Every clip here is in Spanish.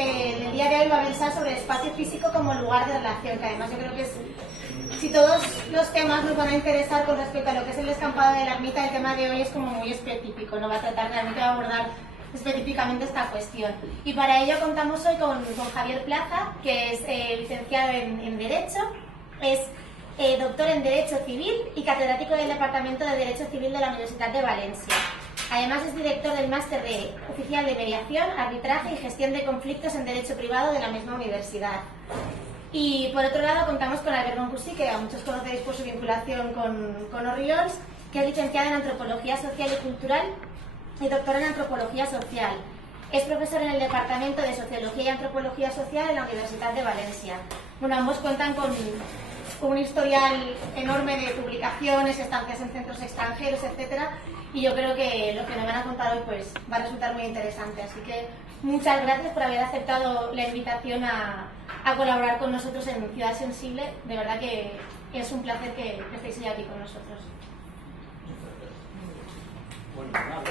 que el día de hoy va a pensar sobre el espacio físico como lugar de relación, que además yo creo que es, si todos los temas nos van a interesar con respecto a lo que es el descampado de la ermita, el tema de hoy es como muy específico, no va a tratar realmente de abordar específicamente esta cuestión. Y para ello contamos hoy con Javier Plaza, que es licenciado en Derecho, es doctor en Derecho Civil y catedrático del Departamento de Derecho Civil de la Universidad de Valencia. Además es director del Máster de Oficial de Mediación, Arbitraje y Gestión de Conflictos en Derecho Privado de la misma universidad. Y por otro lado contamos con Albert Boncusi, que a muchos conocéis por su vinculación con Orriols, que es licenciado en Antropología Social y Cultural y doctor en Antropología Social. Es profesor en el Departamento de Sociología y Antropología Social en la Universidad de Valencia. Bueno, ambos cuentan con un historial enorme de publicaciones, estancias en centros extranjeros, etcétera, y yo creo que lo que nos van a contar hoy pues va a resultar muy interesante. Así que muchas gracias por haber aceptado la invitación a colaborar con nosotros en Ciudad Sensible. De verdad que es un placer que estéis hoy aquí con nosotros. Bueno, nada.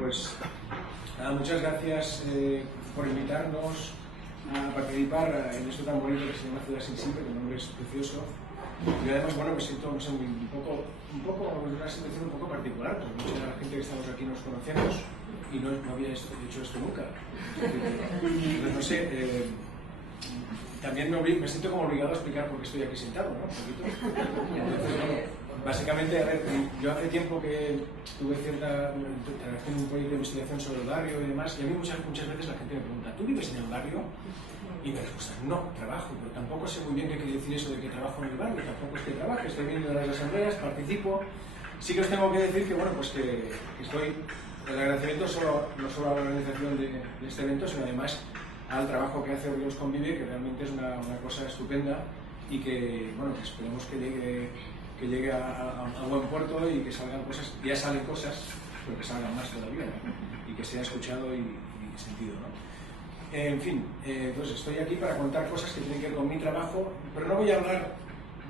Pues nada, muchas gracias por invitarnos a participar en esto tan bonito que se llama Ciudad Sensible, que el nombre es precioso. Y además, bueno, me siento, no sé, un poco en una situación un poco particular, porque mucha gente que estamos aquí nos conocemos y no había hecho esto nunca. Entonces, no sé, también me siento como obligado a explicar por qué estoy aquí sentado, ¿no? Entonces, bueno, básicamente, a ver, yo hace tiempo que tuve trabajé en un proyecto de investigación sobre el barrio y demás, y a mí muchas veces la gente me pregunta, ¿tú vives en el barrio? Y me respuesta, no, trabajo, pero tampoco sé muy bien qué quiere decir eso de que trabajo en el barrio, tampoco es que trabaje, estoy viendo las asambleas, participo. Sí que os tengo que decir que, bueno, pues que estoy, el agradecimiento no solo a la organización de este evento, sino además al trabajo que hace Orriols Convive, que realmente es una cosa estupenda y que, bueno, que esperemos que llegue a buen puerto y que salgan cosas, ya salen cosas, pero que salgan más todavía, ¿no? Y que sea escuchado y sentido, ¿no? En fin, entonces estoy aquí para contar cosas que tienen que ver con mi trabajo, pero no voy a hablar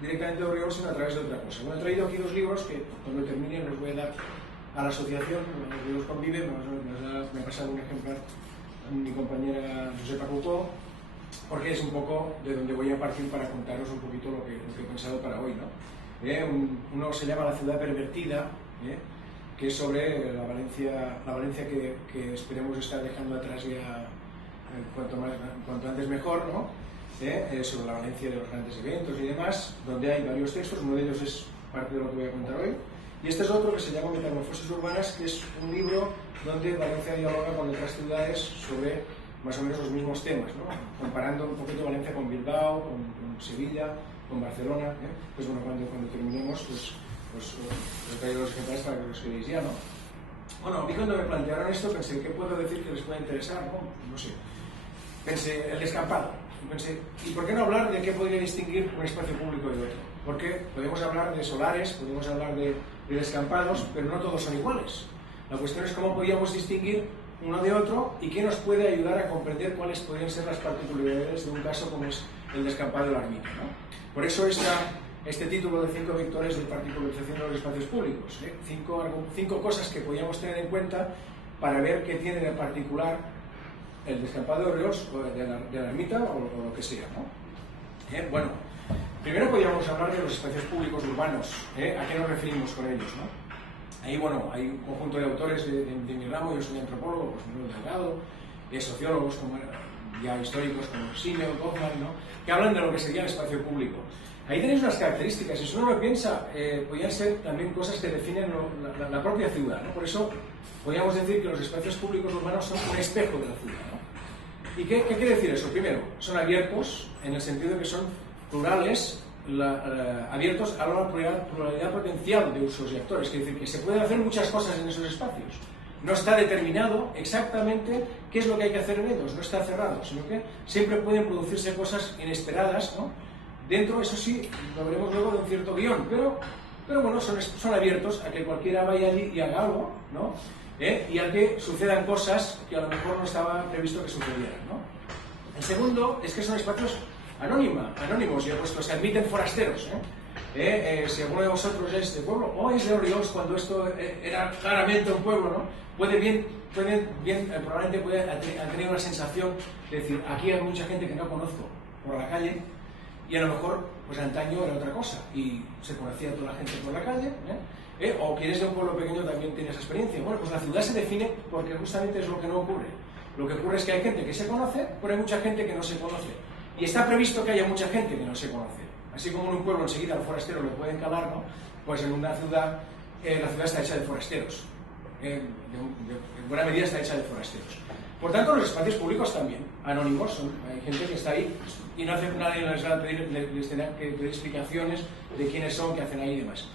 directamente de Orriols, sino a través de otra cosa. Bueno, he traído aquí 2 libros que cuando termine los voy a dar a la asociación Orriols Convive. Me ha pasado un ejemplar mi compañera Josepa Couto, porque es un poco de donde voy a partir para contaros un poquito lo que he pensado para hoy, ¿no? Uno se llama La ciudad pervertida, que es sobre la Valencia que esperemos estar dejando atrás ya cuanto antes mejor, ¿no? Sobre la Valencia de los grandes eventos y demás, donde hay varios textos. Uno de ellos es parte de lo que voy a contar hoy, y este es otro que se llama Metamorfosis Urbanas, que es un libro donde Valencia dialoga con otras ciudades sobre más o menos los mismos temas, ¿no? Comparando un poquito Valencia con Bilbao, con Sevilla, con Barcelona. Pues bueno, cuando terminemos, pues os traigo los ejemplares para que los queréis ya, ¿no? Bueno, a mí cuando me plantearon esto pensé, ¿qué puedo decir que les pueda interesar? No sé. Pensé, el descampado. Pensé, ¿y por qué no hablar de qué podría distinguir un espacio público de otro? Porque podemos hablar de solares, podemos hablar de descampados, pero no todos son iguales. La cuestión es cómo podríamos distinguir uno de otro y qué nos puede ayudar a comprender cuáles podrían ser las particularidades de un caso como es el descampado de la ermita, ¿no? Por eso este título de 5 vectores de particularización de los espacios públicos, 5 cosas que podríamos tener en cuenta para ver qué tiene de particular el descampado de Orriols, de la ermita o lo que sea, ¿no? Bueno, primero podríamos hablar de los espacios públicos urbanos, ¿a qué nos referimos con ellos, ¿no? Ahí, bueno, hay un conjunto de autores de mi ramo. Yo soy antropólogo, pues Manuel Delgado, sociólogos ya históricos como Simmel, Kaufman, ¿no? Que hablan de lo que sería el espacio público. Ahí tenéis unas características, y si uno lo piensa, podrían ser también cosas que definen la propia ciudad, ¿no? Por eso podríamos decir que los espacios públicos urbanos son un espejo de la ciudad, ¿no? ¿Y qué quiere decir eso? Primero, son abiertos, en el sentido de que son plurales, abiertos a la pluralidad potencial de usos y actores. Es decir, que se pueden hacer muchas cosas en esos espacios. No está determinado exactamente qué es lo que hay que hacer en ellos, no está cerrado, sino que siempre pueden producirse cosas inesperadas, ¿no? Dentro, eso sí, lo veremos luego, de un cierto guión, pero bueno, son abiertos a que cualquiera vaya allí y haga algo, ¿no? Y a que sucedan cosas que a lo mejor no estaba previsto que sucedieran, ¿no? El segundo es que son espacios anónimos, y he puesto, se admiten forasteros, Si alguno de vosotros es de pueblo o es de Oriols, cuando esto era claramente un pueblo, ¿no? Probablemente puede tener una sensación de decir, aquí hay mucha gente que no conozco por la calle, y a lo mejor, pues antaño era otra cosa, y se conocía a toda la gente por la calle, o quienes de un pueblo pequeño también tiene esa experiencia. Bueno, pues la ciudad se define porque justamente es lo que no ocurre. Lo que ocurre es que hay gente que se conoce, pero hay mucha gente que no se conoce. Y está previsto que haya mucha gente que no se conoce. Así como en un pueblo enseguida los forasteros lo pueden calar, ¿no? Pues en una ciudad, la ciudad está hecha de forasteros. En buena medida está hecha de forasteros. Por tanto, los espacios públicos también, anónimos, hay gente que está ahí y no hace nadie les va a pedir, les tendrá que pedir explicaciones de quiénes son, qué hacen ahí y demás.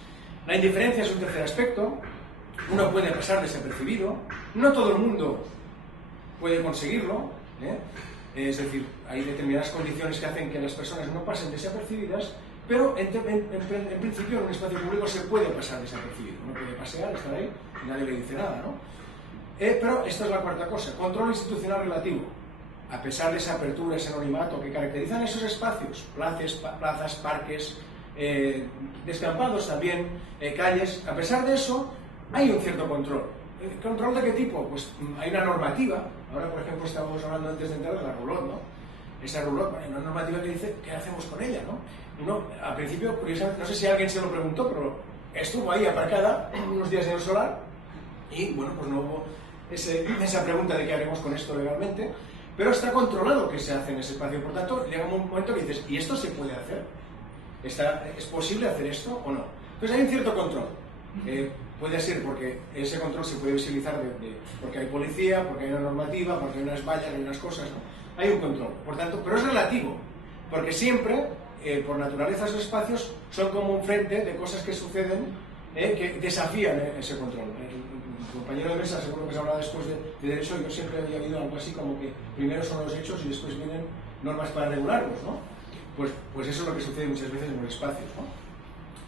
La indiferencia es un tercer aspecto. Uno puede pasar desapercibido, no todo el mundo puede conseguirlo, es decir, hay determinadas condiciones que hacen que las personas no pasen desapercibidas, pero en principio en un espacio público se puede pasar desapercibido, uno puede pasear, estar ahí, y nadie le dice nada, ¿no? Pero esta es la cuarta cosa, control institucional relativo. A pesar de esa apertura, ese anonimato que caracterizan esos espacios, plazas, parques, descampados también, calles, a pesar de eso, hay un cierto control. ¿Control de qué tipo? Pues hay una normativa. Ahora, por ejemplo, estábamos hablando antes de entrar de la roulotte, ¿no? Esa roulotte, hay una normativa que dice qué hacemos con ella, ¿no? Uno, al principio, no sé si alguien se lo preguntó, pero estuvo ahí aparcada unos días en el solar y, bueno, pues no hubo esa pregunta de qué haremos con esto legalmente, pero está controlado que se hace en ese espacio. Por tanto, llega un momento que dices, ¿y esto se puede hacer? ¿Es posible hacer esto o no? Entonces hay un cierto control. Puede ser porque ese control se puede visibilizar porque hay policía, porque hay una normativa, porque hay unas vallas, hay unas cosas, ¿no? Hay un control. Por tanto, pero es relativo, porque siempre, por naturaleza, esos espacios son como un frente de cosas que suceden que desafían ese control. El compañero de mesa seguro que se habla después de derecho, yo siempre había oído algo así como que primero son los hechos y después vienen normas para regularlos, ¿no? Pues eso es lo que sucede muchas veces en los espacios, ¿no?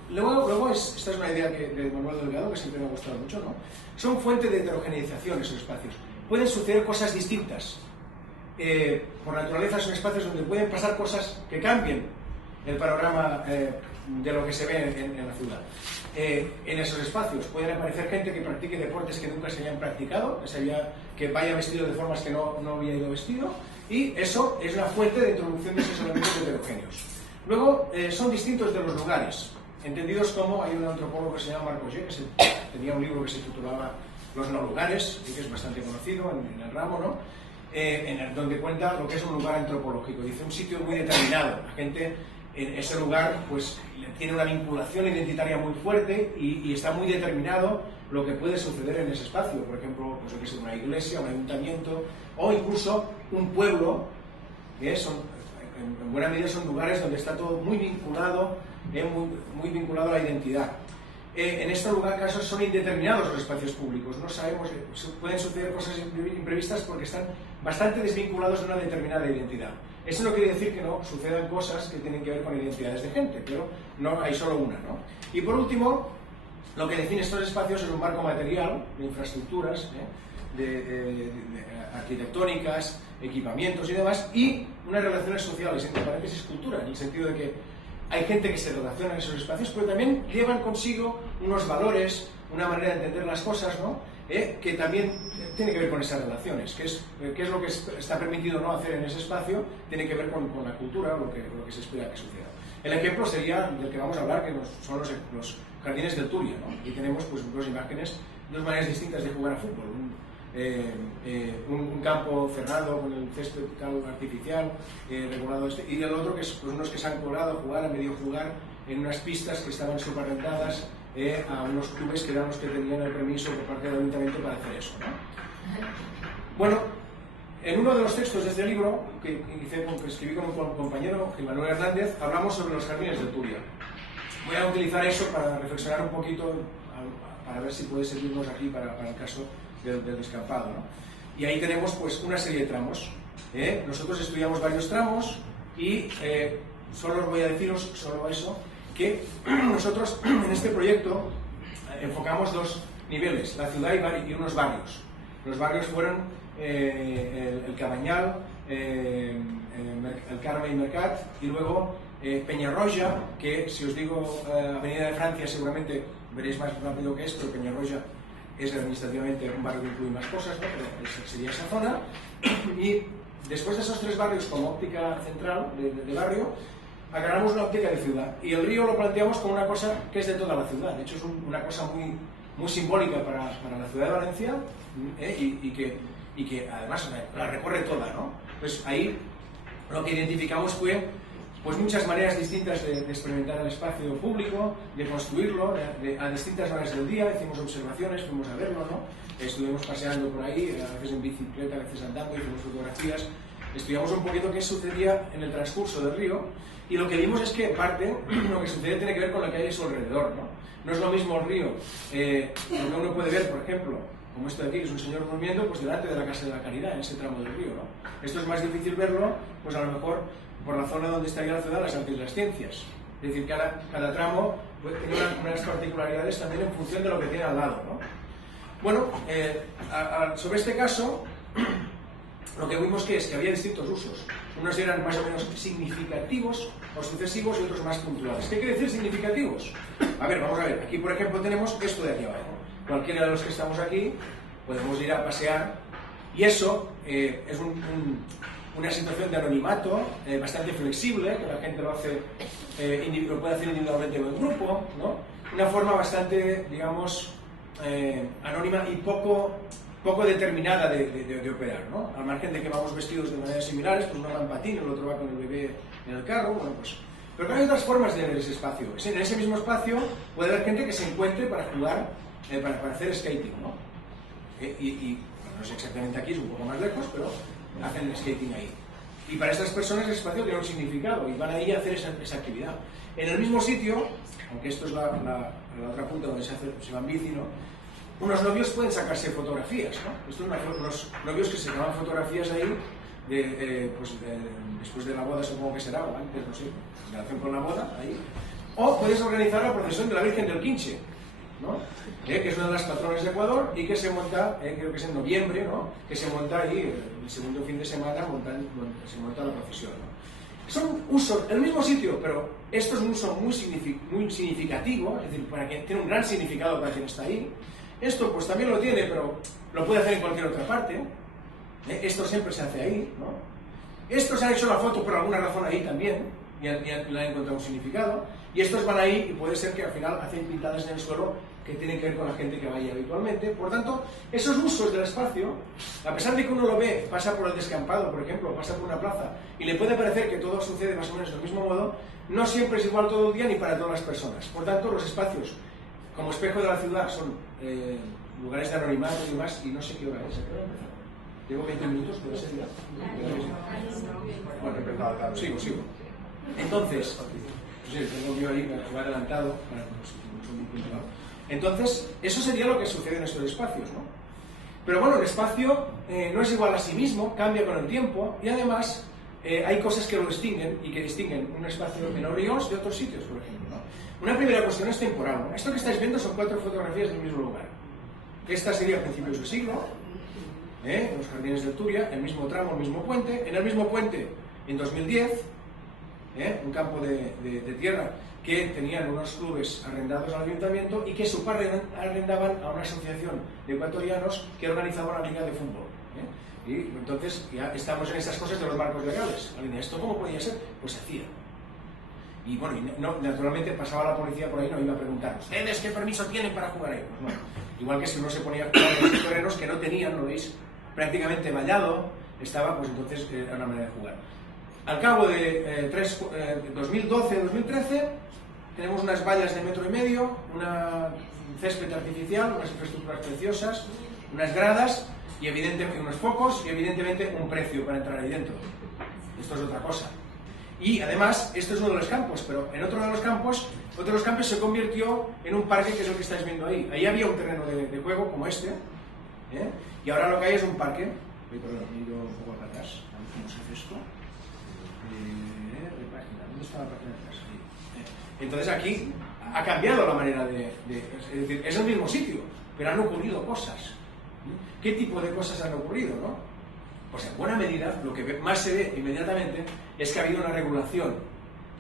Luego esta es una idea de Manuel Delgado que siempre me ha gustado mucho, ¿no? Son fuente de heterogeneización esos espacios. Pueden suceder cosas distintas. Por naturaleza son espacios donde pueden pasar cosas que cambien el panorama de lo que se ve en la ciudad. En esos espacios pueden aparecer gente que practique deportes que nunca se hayan practicado, que vaya vestido de formas que no había ido vestido, y eso es una fuente de introducción de esos elementos heterogéneos. Luego son distintos de los lugares, entendidos como, hay un antropólogo que se llama Marc Auger, que tenía un libro que se titulaba Los no lugares, y que es bastante conocido en el ramo, ¿no? Donde cuenta lo que es un lugar antropológico. Dice un sitio muy determinado, la gente en ese lugar pues tiene una vinculación identitaria muy fuerte y está muy determinado lo que puede suceder en ese espacio. Por ejemplo, pues que es una iglesia, un ayuntamiento o incluso un pueblo, que en buena medida son lugares donde está todo muy vinculado, muy vinculado a la identidad. En este lugar, casos son indeterminados los espacios públicos, no sabemos, pueden suceder cosas imprevistas porque están bastante desvinculados de una determinada identidad. Eso no quiere decir que no sucedan cosas que tienen que ver con identidades de gente, pero no hay solo una, ¿no? Y por último, lo que define estos espacios es un marco material de infraestructuras, de arquitectónicas, equipamientos y demás, y unas relaciones sociales, entre paréntesis cultura, en el sentido de que hay gente que se relaciona en esos espacios, pero también llevan consigo unos valores, una manera de entender las cosas, ¿no? Que también tiene que ver con esas relaciones, que es lo que está permitido no hacer en ese espacio, tiene que ver con la cultura, lo que se espera que suceda. El ejemplo sería del que vamos a hablar, que son los jardines del Turia, ¿no? Y tenemos pues dos imágenes, dos maneras distintas de jugar a fútbol. Un campo cerrado con el césped artificial regulado y el otro que es pues, unos que se han colado a jugar, a medio jugar en unas pistas que estaban subarrentadas a unos clubes que eran los que tenían el permiso por parte del ayuntamiento para hacer eso, ¿no? Bueno, en uno de los textos de este libro que escribí con un compañero, Gil Manuel Hernández, hablamos sobre los jardines del Turia. Voy a utilizar eso para reflexionar un poquito, para ver si puede servirnos aquí para el caso del descampado, ¿no? Y ahí tenemos pues una serie de tramos. Nosotros estudiamos varios tramos y solo os voy a deciros solo eso, que nosotros en este proyecto enfocamos dos niveles, la ciudad y unos barrios. Los barrios fueron el Cabanyal, el Carme y Mercat, y luego Peñarroya, que si os digo Avenida de Francia seguramente veréis más rápido que esto. Peñarroya es administrativamente un barrio que incluye más cosas, ¿no? Pero sería esa zona. Y después de esos 3 barrios como óptica central de barrio, agarramos una óptica de ciudad. Y el río lo planteamos como una cosa que es de toda la ciudad. De hecho es una cosa muy simbólica para la ciudad de Valencia, y que además la recorre toda, ¿no? Pues ahí lo que identificamos fue pues muchas maneras distintas de experimentar el espacio público, de construirlo a distintas horas del día. Hicimos observaciones, fuimos a verlo, ¿no? Estuvimos paseando por ahí, a veces en bicicleta, a veces andando, hicimos fotografías, estudiamos un poquito qué sucedía en el transcurso del río, y lo que vimos es que en parte lo que sucede tiene que ver con lo que hay a su alrededor, ¿no? No es lo mismo el río, lo que uno puede ver, por ejemplo, como esto de aquí, que es un señor durmiendo, pues delante de la Casa de la Caridad, en ese tramo del río, ¿no? Esto es más difícil verlo, pues a lo mejor por la zona donde estaría la ciudad, las artes y las ciencias. Es decir, cada tramo tiene unas particularidades también en función de lo que tiene al lado, ¿no? Bueno, sobre este caso, lo que vimos que es que había distintos usos. Unos eran más o menos significativos o sucesivos y otros más puntuales. ¿Qué quiere decir significativos? A ver, vamos a ver. Aquí, por ejemplo, tenemos esto de aquí abajo. Cualquiera de los que estamos aquí podemos ir a pasear, y eso es una situación de anonimato bastante flexible, que la gente lo puede hacer individualmente o en grupo, ¿no? Una forma bastante, digamos, anónima y poco determinada de operar, ¿no? Al margen de que vamos vestidos de maneras similares, pues uno va en patín, el otro va con el bebé en el carro, bueno, pues... Pero hay otras formas de ver ese espacio. En ese mismo espacio puede haber gente que se encuentre para jugar, para hacer skating, ¿no? Bueno, no es exactamente aquí, es un poco más lejos, pero hacen el skating ahí. Y para estas personas el espacio tiene un significado y van ahí a hacer esa actividad. En el mismo sitio, aunque esto es la otra punta donde se va en bici, ¿no? Unos novios pueden sacarse fotografías, ¿no? Estos son unos novios que se sacaban fotografías ahí después de la boda, supongo que será, o antes, no sé, en relación con la boda, ahí. O puedes organizar la procesión de la Virgen del Quinche, ¿no? Que es una de las patronas de Ecuador y que se monta, creo que es en noviembre, ¿no? Que se monta ahí, el segundo fin de semana, se monta la procesión, ¿no? Son usos, el mismo sitio, pero esto es un uso muy significativo, es decir, para quien tiene un gran significado para quien está ahí. Esto pues también lo tiene, pero lo puede hacer en cualquier otra parte. Esto siempre se hace ahí, ¿no? Esto se ha hecho la foto por alguna razón ahí también, y le han encontrado un significado. Y estos van ahí y puede ser que al final hacen pintadas en el suelo que tienen que ver con la gente que vaya habitualmente. Por tanto, esos usos del espacio, a pesar de que uno lo ve, pasa por el descampado, por ejemplo, pasa por una plaza, y le puede parecer que todo sucede más o menos del mismo modo, no siempre es igual todo el día ni para todas las personas. Por tanto, los espacios como espejo de la ciudad son lugares de anonimato y demás, y no sé qué hora es. Llevo 20 minutos, ¿puede ser ya? Bueno, sigo. Entonces, sí, tengo yo ahí, me he adelantado para que no soy muy puntual. Entonces, eso sería lo que sucede en estos espacios, ¿no? Pero bueno, el espacio no es igual a sí mismo, cambia con el tiempo, y además hay cosas que lo distinguen y que distinguen un espacio en Oriols de otros sitios, por ejemplo, ¿no? Una primera cuestión es temporal, ¿no? Esto que estáis viendo son 4 fotografías del mismo lugar. Esta sería a principios del siglo, en los jardines de Turia, el mismo tramo, el mismo puente. En el mismo puente, en 2010, un campo de tierra que tenían unos clubes arrendados al ayuntamiento y que su par arrendaban a una asociación de ecuatorianos que organizaba una liga de fútbol. Y entonces ya estamos en estas cosas de los marcos legales. ¿Esto cómo podía ser? Pues se hacía. Y bueno, naturalmente pasaba la policía por ahí, no iba a preguntar, ¿ustedes qué permiso tienen para jugar ahí? Pues no. Igual que si uno se ponía a jugar en los terrenos que no tenían, ¿lo veis? Prácticamente vallado, estaba, pues entonces era una manera de jugar. Al cabo de 2012-2013, tenemos unas vallas de 1,5 metros, un césped artificial, unas infraestructuras preciosas, unas gradas, y evidentemente unos focos, y evidentemente un precio para entrar ahí dentro. Esto es otra cosa. Y además, esto es uno de los campos, pero en otro de los campos se convirtió en un parque, que es lo que estáis viendo ahí. Ahí había un terreno de juego como este, y ahora lo que hay es un parque. Perdón, miro un poco para atrás, a ver cómo se hace esto. ¿Dónde está la página de atrás? Entonces aquí ha cambiado la manera es decir, es el mismo sitio, pero han ocurrido cosas. ¿Qué tipo de cosas han ocurrido, no? Pues en buena medida, lo que más se ve inmediatamente es que ha habido una regulación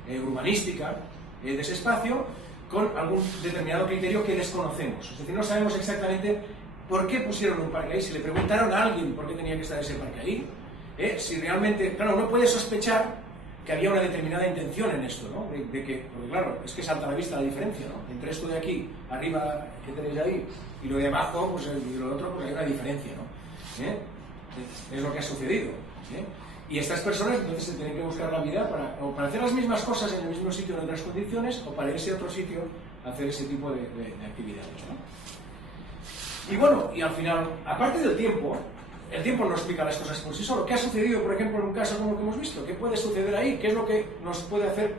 urbanística de ese espacio con algún determinado criterio que desconocemos. Es decir, no sabemos exactamente por qué pusieron un parque ahí, si le preguntaron a alguien por qué tenía que estar ese parque ahí, si realmente, claro, uno puede sospechar que había una determinada intención en esto, ¿no? De que, porque claro, es que salta a la vista la diferencia, ¿no? Entre esto de aquí, arriba, que tenéis ahí, y lo de abajo, pues, y lo de otro, pues hay una diferencia, ¿no? Es lo que ha sucedido. Y estas personas entonces se tienen que buscar la vida o para hacer las mismas cosas en el mismo sitio en otras condiciones, o para irse a otro sitio a hacer ese tipo de actividades, ¿no? Y bueno, y al final, aparte del tiempo, el tiempo no explica las cosas por sí solo. ¿Qué ha sucedido, por ejemplo, en un caso como el que hemos visto? ¿Qué puede suceder ahí? ¿Qué es lo que nos puede hacer,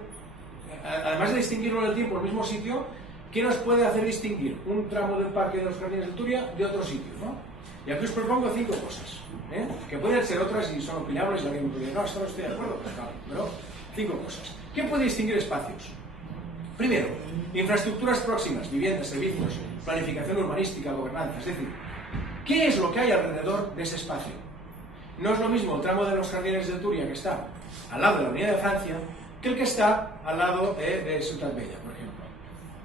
además de distinguirlo en el tiempo, en el mismo sitio, qué nos puede hacer distinguir un tramo del Parque de los Jardines del Turia de otro sitio, ¿no? Y aquí os propongo 5 cosas, que pueden ser otras y son opinables, y alguien me puede decir, no, esto no estoy de acuerdo, pues claro, pero 5 cosas. ¿Qué puede distinguir espacios? Primero, infraestructuras próximas, viviendas, servicios, planificación urbanística, gobernanza, es decir, ¿qué es lo que hay alrededor de ese espacio? No es lo mismo el tramo de los Jardines del Turia que está al lado de la Avenida de Francia que el que está al lado de Ciutat Bella, por ejemplo.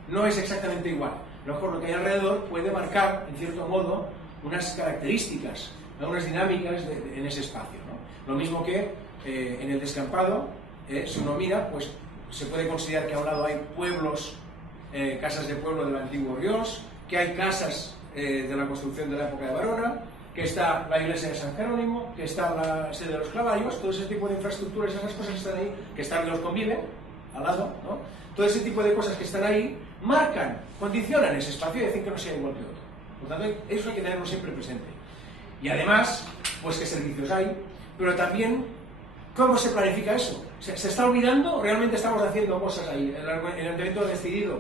No es exactamente igual. A lo mejor lo que hay alrededor puede marcar, en cierto modo, unas características, unas dinámicas en ese espacio, ¿no? Lo mismo que en el descampado, si uno mira, pues se puede considerar que a un lado hay pueblos, casas de pueblo del antiguo Ríos, que hay casas de la construcción de la época de Barona, que está la iglesia de San Jerónimo, que está la sede de los Clavallos, todo ese tipo de infraestructuras, esas cosas que están ahí, que están los convive, al lado, ¿no? Todo ese tipo de cosas que están ahí, marcan, condicionan ese espacio y hacen que no sea igual que otro. Por tanto, eso hay que tenerlo siempre presente. Y además, pues qué servicios hay, pero también, ¿cómo se planifica eso? ¿Se está olvidando o realmente estamos haciendo cosas ahí? El ayuntamiento ha decidido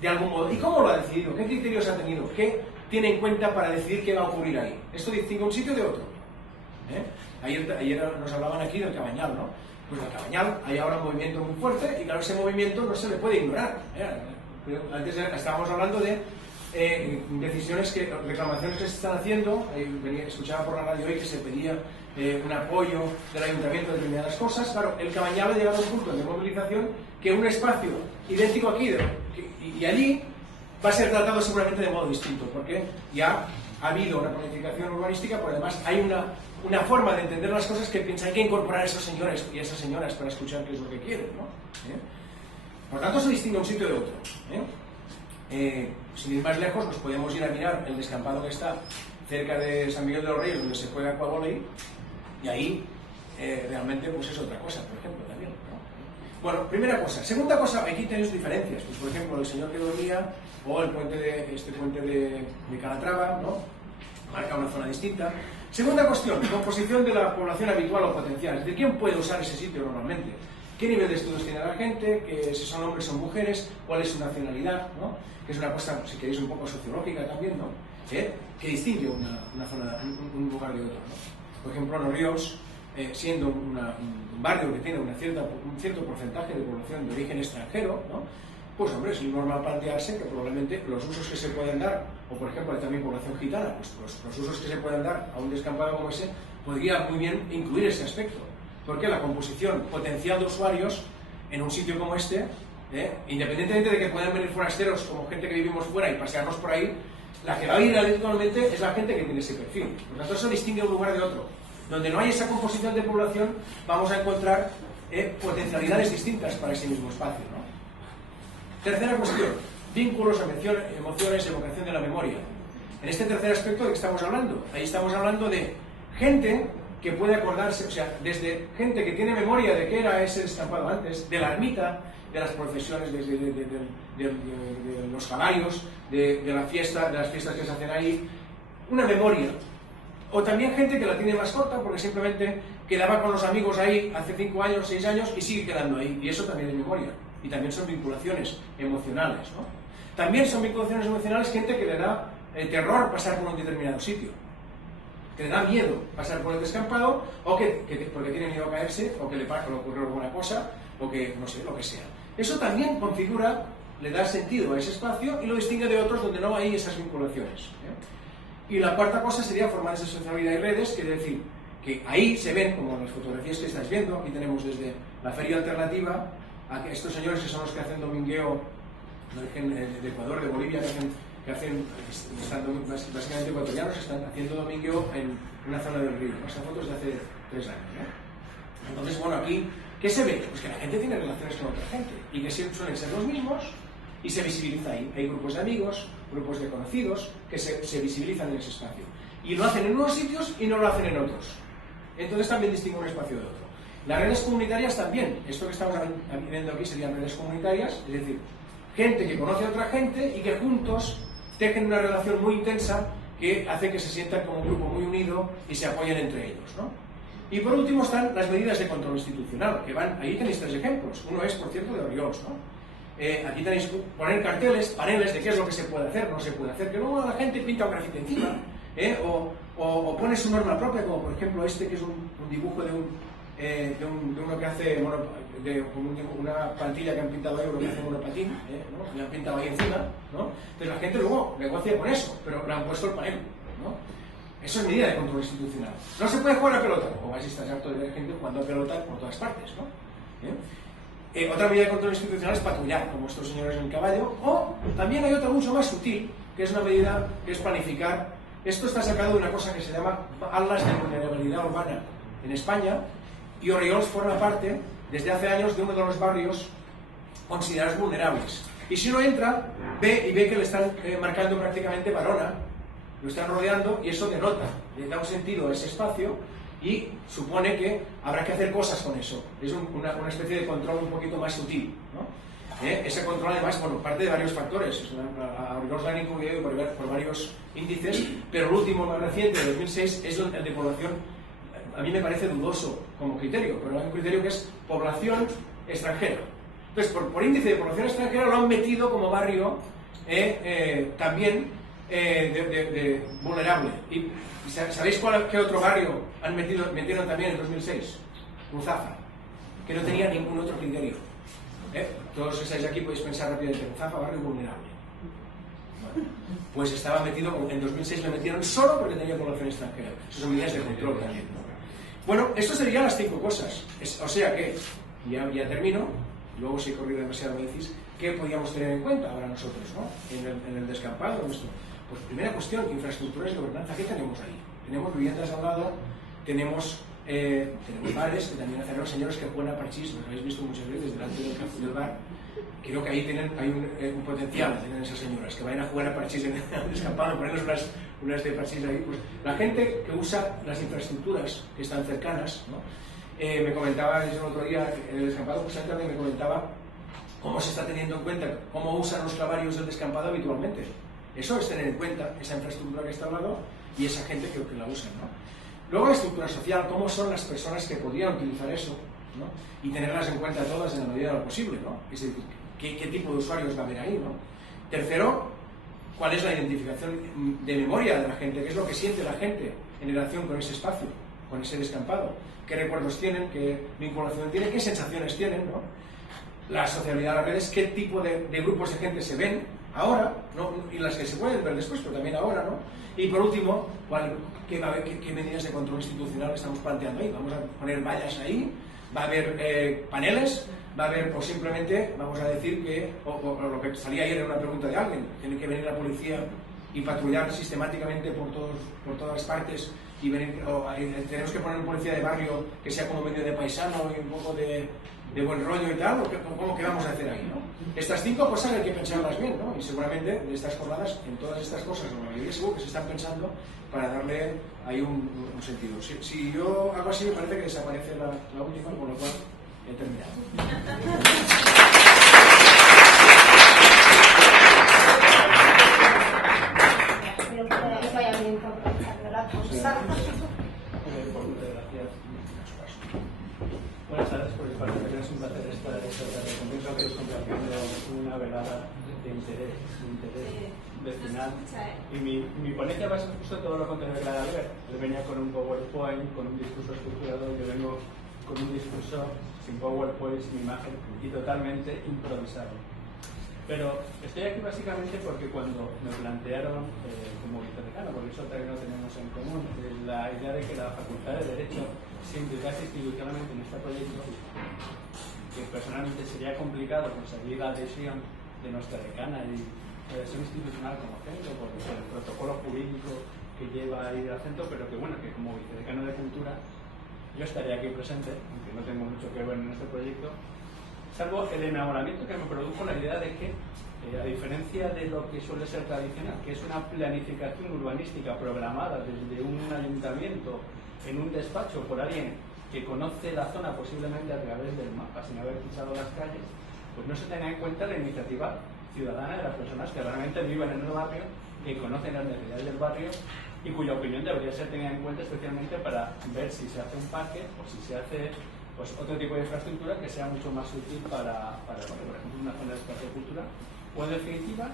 de algún modo. ¿Y cómo lo ha decidido? ¿Qué criterios ha tenido? ¿Qué tiene en cuenta para decidir qué va a ocurrir ahí? Esto distingue un sitio de otro. Ayer nos hablaban aquí del Cabañal, ¿no? Pues el Cabañal hay ahora un movimiento muy fuerte y claro, ese movimiento no se le puede ignorar. Antes estábamos hablando de decisiones, reclamaciones que se están haciendo. Escuchaba por la radio hoy que se pedía un apoyo del ayuntamiento de determinadas cosas. Claro, el Cabañal ha llegado a un punto de movilización que un espacio idéntico aquí y allí va a ser tratado seguramente de modo distinto, porque ya ha habido una planificación urbanística, pero además hay una forma de entender las cosas que piensa hay que incorporar a esos señores y a esas señoras para escuchar qué es lo que quieren, ¿no? Por tanto, se distingue un sitio de otro. Sin ir más lejos, nos podemos ir a mirar el descampado que está cerca de San Miguel de los Reyes, donde se juega aquavoley, y ahí realmente pues es otra cosa, por ejemplo, también, ¿no? Bueno, primera cosa. Segunda cosa, aquí tenéis diferencias. Pues, por ejemplo, el señor que dormía o el puente de Calatrava, ¿no? Marca una zona distinta. Segunda cuestión, composición de la población habitual o potencial. Es decir, ¿quién puede usar ese sitio normalmente? ¿Qué nivel de estudios tiene la gente? Si son hombres o mujeres, ¿cuál es su nacionalidad? ¿No? Que es una cosa, si queréis, un poco sociológica también, ¿no? Que distingue una zona, un lugar de otro, ¿no? Por ejemplo, Los Ríos, siendo un barrio que tiene un cierto porcentaje de población de origen extranjero, ¿no? Pues hombre, es normal plantearse que probablemente los usos que se pueden dar, o por ejemplo hay también población gitana, pues los usos que se pueden dar a un descampado como ese, podría muy bien incluir ese aspecto. Porque la composición potencial de usuarios en un sitio como este, independientemente de que puedan venir forasteros como gente que vivimos fuera y pasearnos por ahí, la que va a ir habitualmente es la gente que tiene ese perfil. Por tanto, eso distingue un lugar de otro. Donde no hay esa composición de población, vamos a encontrar potencialidades distintas para ese mismo espacio, ¿no? Tercera cuestión, vínculos, emociones, evocación de la memoria. En este tercer aspecto de que estamos hablando, ahí estamos hablando de gente que puede acordarse, o sea, desde gente que tiene memoria de qué era ese descampado antes, de la ermita, de las procesiones, de los caballos, de las fiestas que se hacen ahí, una memoria. O también gente que la tiene más corta porque simplemente quedaba con los amigos ahí hace 5 años, 6 años y sigue quedando ahí, y eso también es memoria. Y también son vinculaciones emocionales, ¿no? También son vinculaciones emocionales gente que le da terror pasar por un determinado sitio, que le da miedo pasar por el descampado, o porque tiene miedo a caerse, o que le ocurrió alguna cosa, o que, no sé, lo que sea. Eso también configura, le da sentido a ese espacio y lo distingue de otros donde no hay esas vinculaciones, Y la cuarta cosa sería formar esa sociabilidad y redes, quiere decir que ahí se ven, como en las fotografías que estáis viendo, aquí tenemos desde la feria alternativa, a estos señores que son los que hacen domingueo de Ecuador, de Bolivia, están básicamente ecuatorianos, están haciendo domingueo en una zona del río. Esta foto es de hace 3 años, ¿no? Entonces, bueno, aquí, ¿qué se ve? Pues que la gente tiene relaciones con otra gente y que suelen ser los mismos y se visibiliza ahí. Hay grupos de amigos, grupos de conocidos que se visibilizan en ese espacio. Y lo hacen en unos sitios y no lo hacen en otros. Entonces también distingue un espacio de otro. Las redes comunitarias también. Esto que estamos viendo aquí serían redes comunitarias, es decir, gente que conoce a otra gente y que juntos tejen una relación muy intensa que hace que se sientan como un grupo muy unido y se apoyen entre ellos, ¿no? Y por último están las medidas de control institucional, que van, ahí tenéis 3 ejemplos. Uno es, por cierto, de Oriols, ¿no? Aquí tenéis poner carteles, paneles de qué es lo que se puede hacer, no se puede hacer, que luego la gente pinta un grafite encima, o pone su norma propia, como por ejemplo este que es un dibujo de uno que hace una plantilla que han pintado ahí, uno que hace monopatín, ¿no? Le han pintado ahí encima, ¿no? Entonces la gente luego negocia con eso, pero le han puesto el panel, ¿no? Eso es medida de control institucional. No se puede jugar a pelota, o así estás harto de gente jugando a pelota por todas partes, ¿no? Otra medida de control institucional es patrullar, como estos señores en el caballo, o también hay otra mucho más sutil, que es una medida que es planificar. Esto está sacado de una cosa que se llama Atlas de Vulnerabilidad Urbana en España, y Oriols forma parte, desde hace años, de uno de los barrios considerados vulnerables. Y si uno entra, ve que le están marcando prácticamente varona, lo están rodeando, y eso denota, le da un sentido a ese espacio, y supone que habrá que hacer cosas con eso. Es una especie de control un poquito más sutil, ¿no? Ese control, además, bueno, parte de varios factores. A Oriols la han incluido por varios índices, pero el último, más reciente, de 2006, es el de población. A mí me parece dudoso como criterio, pero hay un criterio que es población extranjera. Entonces, por índice de población extranjera lo han metido como barrio también de vulnerable. ¿Y sabéis qué otro barrio metieron también en 2006? Ruzafa, que no tenía ningún otro criterio. Todos los que estáis aquí podéis pensar rápidamente: Ruzafa, barrio vulnerable. Bueno, pues estaba metido, en 2006 lo metieron solo porque tenía población extranjera. Esas son medidas de control también, ¿no? Bueno, esto serían las 5 cosas. O sea que, ya termino, luego si he corrido demasiado me decís, ¿qué podíamos tener en cuenta ahora nosotros, ¿no? en el descampado nuestro? Pues primera cuestión, infraestructuras de gobernanza. ¿Qué tenemos ahí? Tenemos viviendas al lado, tenemos bares que también hacen los señores que juegan a parchís, lo habéis visto muchas veces delante del café del bar. Creo que ahí hay un potencial, tienen esas señoras que vayan a jugar a parchís en el descampado, ponernos unas de parchís ahí. Pues la gente que usa las infraestructuras que están cercanas, ¿no? Me comentaba el otro día en el descampado, pues también me comentaba cómo se está teniendo en cuenta, cómo usan los clavarios del descampado habitualmente. Eso es tener en cuenta esa infraestructura que está al lado y esa gente que la usa, ¿no? Luego la estructura social, cómo son las personas que podrían utilizar eso, ¿no? Y tenerlas en cuenta todas en la medida de lo posible, ¿no? Es decir, ¿qué tipo de usuarios va a haber ahí, ¿no? Tercero, ¿cuál es la identificación de memoria de la gente? ¿Qué es lo que siente la gente en relación con ese espacio, con ese descampado? ¿Qué recuerdos tienen? ¿Qué vinculación tienen? ¿Qué sensaciones tienen, ¿no? La sociabilidad de las redes, ¿qué tipo de grupos de gente se ven ahora, ¿no? Y las que se pueden ver después, pero también ahora, ¿no? Y por último, ¿qué medidas de control institucional estamos planteando ahí? ¿Vamos a poner vallas ahí? ¿Va a haber paneles? ¿Va a haber, o simplemente vamos a decir que, o lo que salía ayer en una pregunta de alguien, tiene que venir la policía y patrullar sistemáticamente por todas partes y venir, tenemos que poner un policía de barrio que sea como medio de paisano y un poco de buen rollo y tal, o qué vamos a hacer ahí, ¿no? Estas 5 cosas hay que pensarlas bien, ¿no? Y seguramente de estas jornadas, en todas estas cosas, la mayoría seguro que se están pensando para darle ahí un sentido. Si yo hago así, me parece que desaparece la última, con lo cual he terminado. Buenas tardes, por mi parte, es un placer estar aquí. Pienso que es compartiendo una velada de interés vecinal. Y mi ponencia va a ser justo todo lo contrario que la de Albert. Él venía con un PowerPoint, con un discurso estructurado, yo vengo con un discurso sin PowerPoint, sin imagen y totalmente improvisado. Pero estoy aquí básicamente porque cuando me plantearon como vicedecano, porque eso también lo tenemos en común, la idea de que la Facultad de Derecho se implicase institucionalmente en este proyecto, que personalmente sería complicado conseguir la adhesión de nuestra decana y la adhesión institucional como centro, por el protocolo jurídico que lleva a ir al centro, pero que bueno, que como vicedecano de Cultura yo estaría aquí presente, aunque no tengo mucho que ver en este proyecto, salvo el enamoramiento que me produjo la idea de que, a diferencia de lo que suele ser tradicional, que es una planificación urbanística programada desde un ayuntamiento en un despacho por alguien que conoce la zona posiblemente a través del mapa sin haber pisado las calles, pues no se tenga en cuenta la iniciativa ciudadana de las personas que realmente viven en el barrio, que conocen las necesidades del barrio y cuya opinión debería ser tenida en cuenta especialmente para ver si se hace un parque o si se hace pues, otro tipo de infraestructura que sea mucho más útil para por ejemplo, una zona de espacio cultural o en definitiva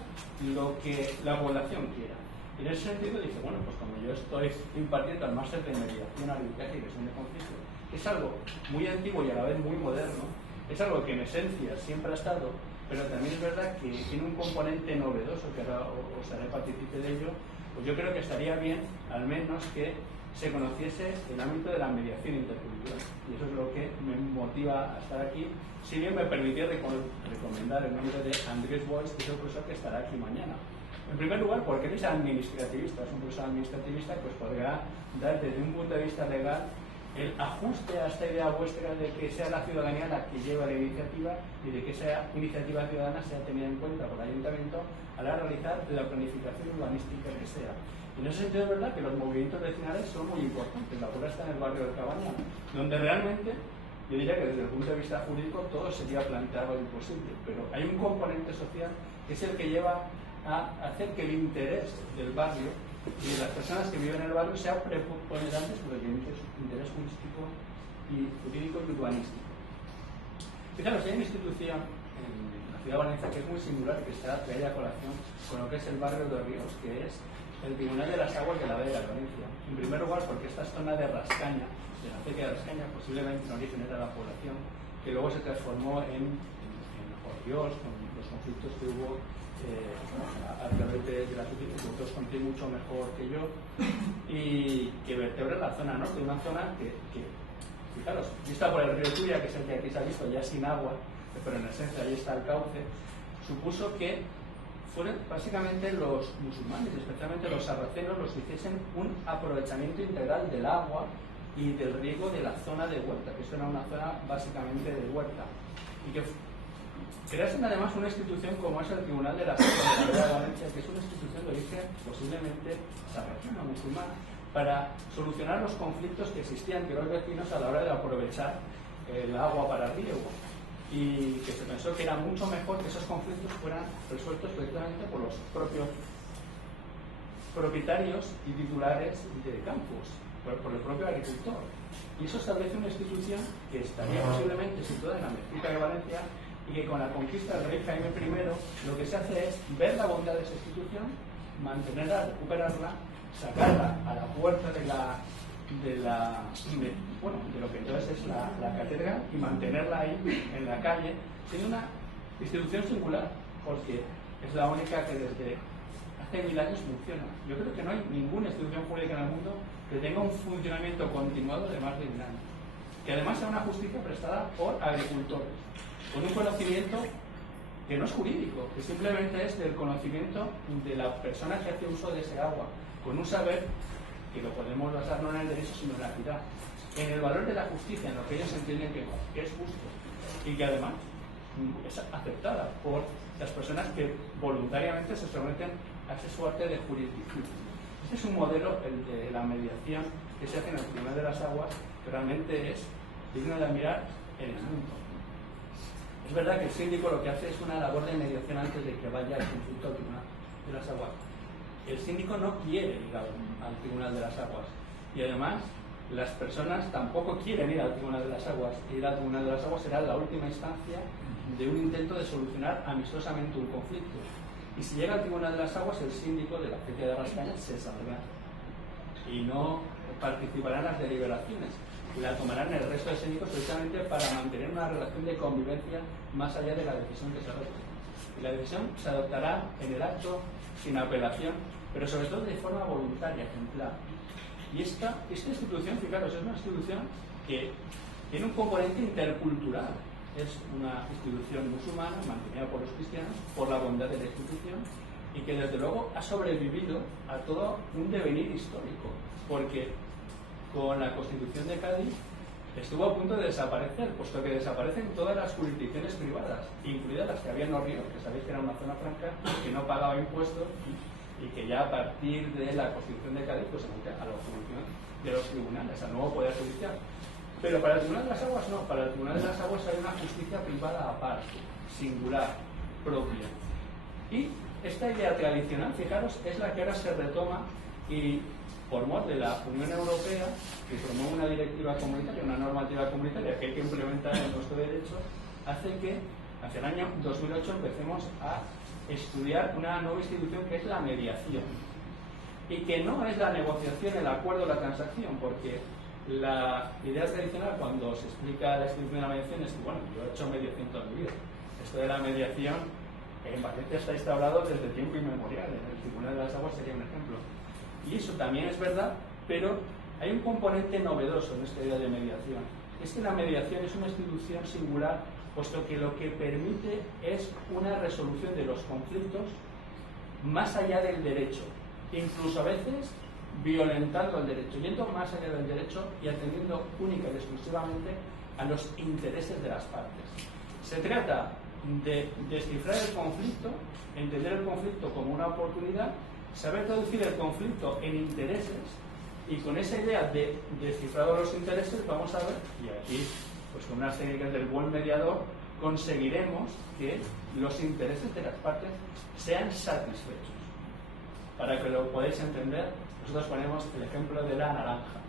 lo que la población quiera. Y en ese sentido dice, bueno, pues como yo estoy impartiendo al máster de mediación, arbitraje y gestión de conflictos, que es algo muy antiguo y a la vez muy moderno, es algo que en esencia siempre ha estado, pero también es verdad que tiene un componente novedoso, que ahora os haré partícipe de ello, pues yo creo que estaría bien, al menos, que se conociese el ámbito de la mediación intercultural. Y eso es lo que me motiva a estar aquí. Si bien me permitía recomendar el nombre de Andrés Boix, que es el profesor que estará aquí mañana. En primer lugar, porque él es administrativista, es un profesor administrativista, pues podrá dar desde un punto de vista legal el ajuste a esta idea vuestra de que sea la ciudadanía la que lleva la iniciativa y de que esa iniciativa ciudadana sea tenida en cuenta por el ayuntamiento a la hora de realizar la planificación urbanística que sea. Y en ese sentido es verdad que los movimientos vecinales son muy importantes. La prueba está en el barrio de Cabaña, donde realmente yo diría que desde el punto de vista jurídico todo sería planteado imposible, pero hay un componente social que es el que lleva a hacer que el interés del barrio y de las personas que viven en el barrio sea preponderante sobre el interés turístico y jurídico y urbanístico. Fijaros, hay una institución en la ciudad de Valencia que es muy singular, que está traída a colación con lo que es el barrio de Ríos, que es el Tribunal de las Aguas de la Vega de Valencia. En primer lugar, porque esta zona de Rascaña, de la acequia de Rascaña, posiblemente en origen era la población, que luego se transformó en Ríos, con los conflictos que hubo a través de la sociedad, que vosotros contéis mucho mejor que yo, y que vertebra la zona norte, una zona que fijaros, vista por el río Tuya, que es el que aquí se ha visto ya sin agua, pero en esencia ahí está el cauce, supuso que fueron básicamente los musulmanes, especialmente los sarracenos, los que hiciesen un aprovechamiento integral del agua y del riego de la zona de huerta, que eso era una zona básicamente de huerta, y que creasen además una institución como es el Tribunal de las Aguas de Valencia, que es una institución de origen posiblemente sarraceno, musulmán, para solucionar los conflictos que existían entre los vecinos a la hora de aprovechar el agua para riego, y que se pensó que era mucho mejor que esos conflictos fueran resueltos precisamente por los propios propietarios y titulares de campos, por el propio agricultor. Y eso establece una institución que estaría posiblemente situada en la mezquita de Valencia, y que con la conquista del rey Jaime I lo que se hace es ver la bondad de esa institución, mantenerla, recuperarla, sacarla a la puerta de lo que entonces es la catedral y mantenerla ahí en la calle, siendo una institución singular, porque es la única que desde hace 1000 años funciona. Yo creo que no hay ninguna institución pública en el mundo que tenga un funcionamiento continuado de más de 1000 años, que además sea una justicia prestada por agricultores, con un conocimiento que no es jurídico, que simplemente es del conocimiento de la persona que hace uso de ese agua, con un saber que lo podemos basar no en el derecho sino en la equidad, en el valor de la justicia, en lo que ellos entienden que es justo y que además es aceptada por las personas que voluntariamente se someten a ese suerte de jurisdicción. Este es un modelo, el de la mediación que se hace en el Tribunal de las Aguas, que realmente es digno de admirar en el mundo. Es verdad que el síndico lo que hace es una labor de mediación antes de que vaya el conflicto al Tribunal de las Aguas. El síndico no quiere ir al Tribunal de las Aguas y además las personas tampoco quieren ir al Tribunal de las Aguas. Ir al Tribunal de las Aguas será la última instancia de un intento de solucionar amistosamente un conflicto. Y si llega al Tribunal de las Aguas, el síndico de la acequia de Rascaña se saldrá y no participará en las deliberaciones. Y la tomarán el resto de síndicos precisamente para mantener una relación de convivencia más allá de la decisión que se adopte. Y la decisión se adoptará en el acto, sin apelación, pero sobre todo de forma voluntaria, ejemplar. Y esta institución, fijaros, es una institución que tiene un componente intercultural. es una institución musulmana mantenida por los cristianos por la bondad de la institución y que desde luego ha sobrevivido a todo un devenir histórico, porque con la Constitución de Cádiz estuvo a punto de desaparecer, puesto que desaparecen todas las jurisdicciones privadas, incluidas las que había en Los Ríos, que sabéis que era una zona franca, que no pagaba impuestos y que ya a partir de la Constitución de Cádiz pues se monta a la jurisdicción de los tribunales, al nuevo Poder Judicial. Pero para el Tribunal de las Aguas no, para el Tribunal de las Aguas hay una justicia privada aparte, singular, propia. Y esta idea tradicional, fijaros, es la que ahora se retoma y por mor de la Unión Europea, que promueve una directiva comunitaria, una normativa comunitaria que hay que implementar en nuestro derecho, hace que hacia el año 2008 empecemos a estudiar una nueva institución que es la mediación. Y que no es la negociación, el acuerdo, la transacción, porque la idea tradicional cuando se explica la institución de la mediación es que, bueno, yo he hecho mediación toda mi vida. Esto de la mediación en Valencia está instaurado desde tiempo inmemorial, en el Tribunal de las Aguas sería un ejemplo. Y eso también es verdad, pero hay un componente novedoso en esta idea de mediación. Es que la mediación es una institución singular, puesto que lo que permite es una resolución de los conflictos más allá del derecho, incluso a veces violentando el derecho, yendo más allá del derecho y atendiendo única y exclusivamente a los intereses de las partes. Se trata de descifrar el conflicto, entender el conflicto como una oportunidad, saber traducir el conflicto en intereses, y con esa idea de descifrado los intereses vamos a ver, y aquí pues con unas técnicas del buen mediador conseguiremos que los intereses de las partes sean satisfechos. Para que lo podáis entender, nosotros ponemos el ejemplo de la naranja.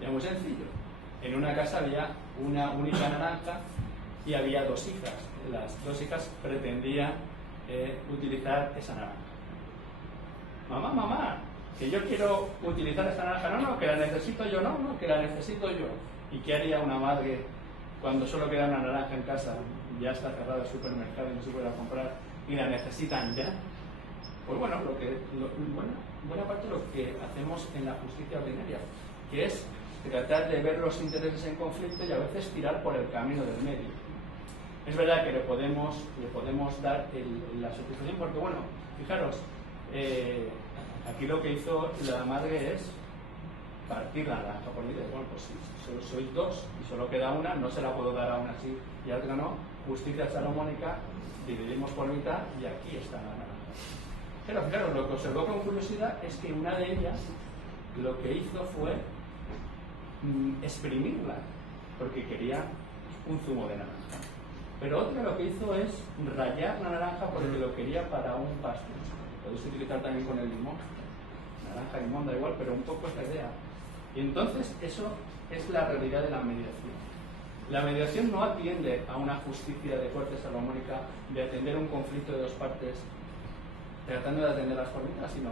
Es muy sencillo. En una casa había una única naranja y había dos hijas. Las dos hijas pretendían utilizar esa naranja. Mamá, que yo quiero utilizar esta naranja. No, que la necesito yo. No, que la necesito yo. ¿Y qué haría una madre cuando solo queda una naranja en casa? Ya está cerrado el supermercado y no se puede comprar y la necesitan ya. Pues bueno, buena parte de lo que hacemos en la justicia ordinaria, que es tratar de ver los intereses en conflicto y a veces tirar por el camino del medio. Es verdad que le podemos dar la satisfacción, porque bueno, fijaros, aquí lo que hizo la madre es partir la naranja por mitad. Bueno, pues si solo sois dos y solo queda una, no se la puedo dar a una así y a otra no. Justicia salomónica, dividimos por mitad y aquí está la naranja. Pero fijaros, lo que observó con curiosidad es que una de ellas lo que hizo fue exprimirla, porque quería un zumo de naranja. Pero otra lo que hizo es rallar la naranja porque lo quería para un pastel. Podéis utilizar también con el limón. Naranja, limón, da igual, pero un poco esta idea. Y entonces eso es la realidad de la mediación. La mediación no atiende a una justicia de corte salomónica de atender un conflicto de dos partes tratando de atender las formitas, sino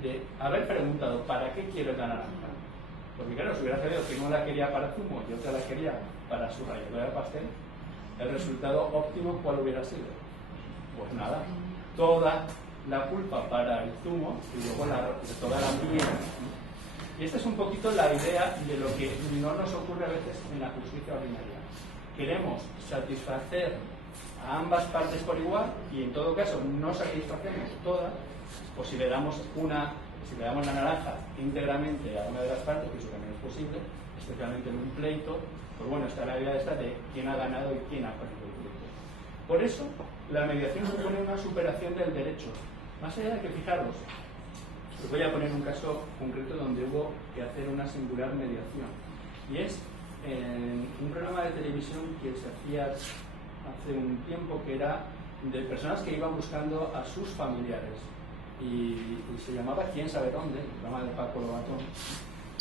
de haber preguntado ¿para qué quiero la naranja? Porque claro, si hubiera sabido que uno la quería para zumo y otra la quería para su ralladura de pastel, el resultado óptimo ¿cuál hubiera sido? Pues nada, toda la culpa para el zumo y luego toda la miel. Y esta es un poquito la idea de lo que no nos ocurre a veces en la justicia ordinaria. Queremos satisfacer a ambas partes por igual y en todo caso no satisfacemos todas, pues si le damos la naranja íntegramente a una de las partes, que eso también es posible, especialmente en un pleito, pues bueno, está la idea esta de quién ha ganado y quién ha perdido el pleito. Por eso, la mediación supone una superación del derecho. Más allá de que, fijaros, os voy a poner un caso concreto donde hubo que hacer una singular mediación. Y es en un programa de televisión que se hacía hace un tiempo, que era de personas que iban buscando a sus familiares. Y se llamaba ¿Quién sabe dónde? El programa de Paco Lobatón.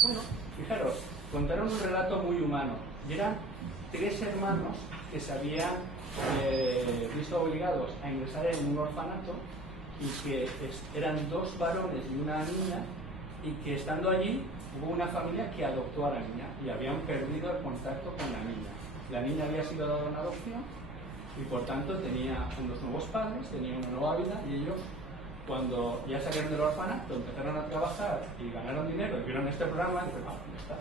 Bueno, fijaros, contaron un relato muy humano. Y eran tres hermanos que se habían visto obligados a ingresar en un orfanato y que eran dos varones y una niña, y que estando allí hubo una familia que adoptó a la niña y habían perdido el contacto con la niña. La niña había sido dada en adopción y por tanto tenía unos nuevos padres, tenía una nueva vida, y ellos, cuando ya salieron del orfanato, empezaron a trabajar y ganaron dinero y vieron este programa y dijeron, ya está,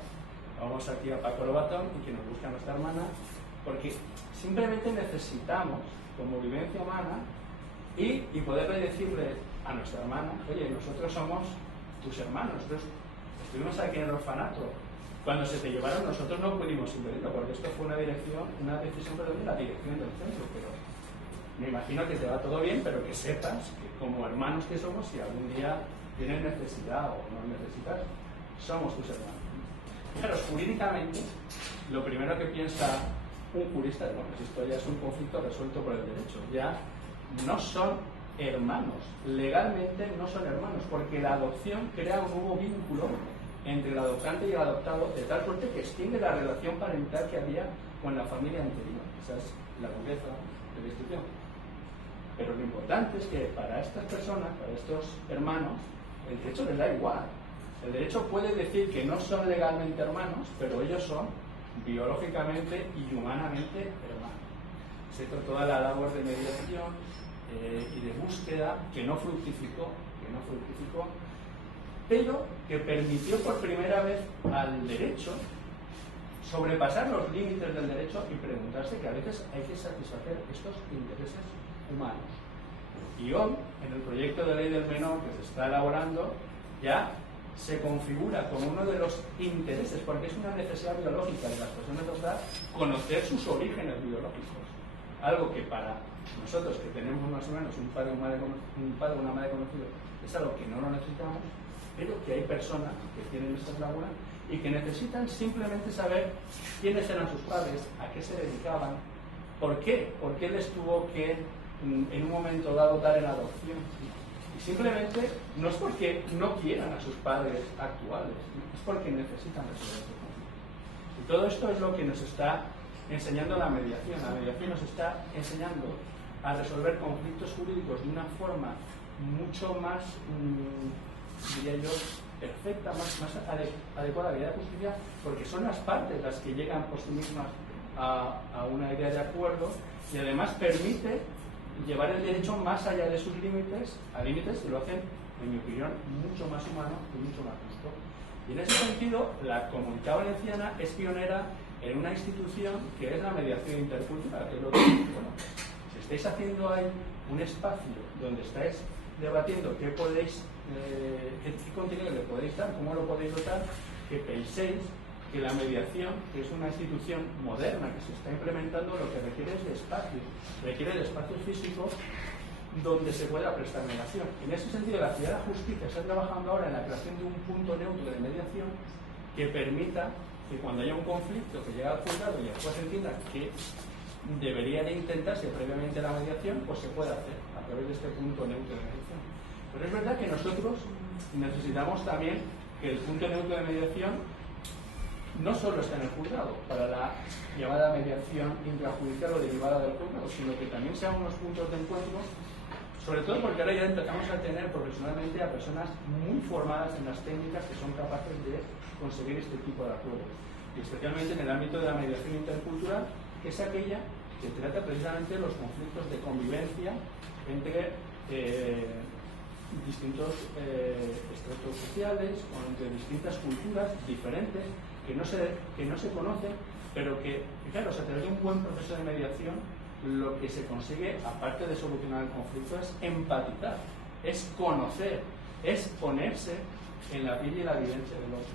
vamos aquí a Paco Lobatón y que nos busque a nuestra hermana porque simplemente necesitamos, como vivencia humana, y poderle decirle a nuestra hermana, oye, nosotros somos tus hermanos, nosotros estuvimos aquí en el orfanato, cuando se te llevaron nosotros no pudimos impedirlo, porque esto fue una decisión de la dirección del centro, pero me imagino que te va todo bien, pero que sepas que como hermanos que somos, si algún día tienes necesidad o no necesitas, somos tus hermanos. Fijaros, jurídicamente, lo primero que piensa un jurista es, bueno, esto ya es un conflicto resuelto por el derecho, ya no son hermanos, legalmente no son hermanos, porque la adopción crea un nuevo vínculo entre el adoptante y el adoptado, de tal suerte que extiende la relación parental que había con la familia anterior. Esa es la dureza de la institución. Pero lo importante es que para estas personas, para estos hermanos, el derecho les da igual. El derecho puede decir que no son legalmente hermanos, pero ellos son biológicamente y humanamente hermanos. Excepto toda la labor de mediación y de búsqueda que no fructificó, pero que permitió por primera vez al derecho sobrepasar los límites del derecho y preguntarse que a veces hay que satisfacer estos intereses humanos. Y hoy, en el proyecto de ley del menor que se está elaborando, ya se configura como uno de los intereses, porque es una necesidad biológica de las personas de edad, conocer sus orígenes biológicos. Algo que para nosotros, que tenemos más o menos un padre o una madre conocido, es algo que no lo necesitamos, pero que hay personas que tienen estas lagunas y que necesitan simplemente saber quiénes eran sus padres, a qué se dedicaban, por qué les tuvo que en un momento dado dar en adopción. Y simplemente no es porque no quieran a sus padres actuales, es porque necesitan resolver su conflicto. Y todo esto es lo que nos está enseñando la mediación. La mediación nos está enseñando a resolver conflictos jurídicos de una forma mucho más, diría yo, perfecta, más adecuada a la idea de justicia, porque son las partes las que llegan por sí mismas a una idea de acuerdo, y además permite llevar el derecho más allá de sus límites, a límites que lo hacen, en mi opinión, mucho más humano y mucho más justo. Y en ese sentido, la Comunidad Valenciana es pionera en una institución que es la mediación intercultural, que es lo que, bueno, si estáis haciendo ahí un espacio donde estáis debatiendo qué contenido le podéis dar, cómo lo podéis dotar, que penséis que la mediación, que es una institución moderna que se está implementando, lo que requiere es de espacio, requiere de espacio físico donde se pueda prestar mediación. En ese sentido, la Ciudad de la Justicia está trabajando ahora en la creación de un punto neutro de mediación que permita que cuando haya un conflicto que llega al juzgado y después entienda que debería de intentarse previamente la mediación, pues se puede hacer a través de este punto neutro de mediación. Pero es verdad que nosotros necesitamos también que el punto neutro de mediación no solo está en el juzgado, para la llamada mediación intrajudicial o derivada del juzgado, sino que también sean unos puntos de encuentro, sobre todo porque ahora ya empezamos a tener profesionalmente a personas muy formadas en las técnicas que son capaces de conseguir este tipo de acuerdos. Y especialmente en el ámbito de la mediación intercultural, que es aquella que trata precisamente los conflictos de convivencia entre distintos estratos sociales o entre distintas culturas diferentes que no se conocen, pero que, fijaros, a través de un buen proceso de mediación, lo que se consigue, aparte de solucionar el conflicto, es empatizar, es conocer, es ponerse en la piel y la vivencia del otro.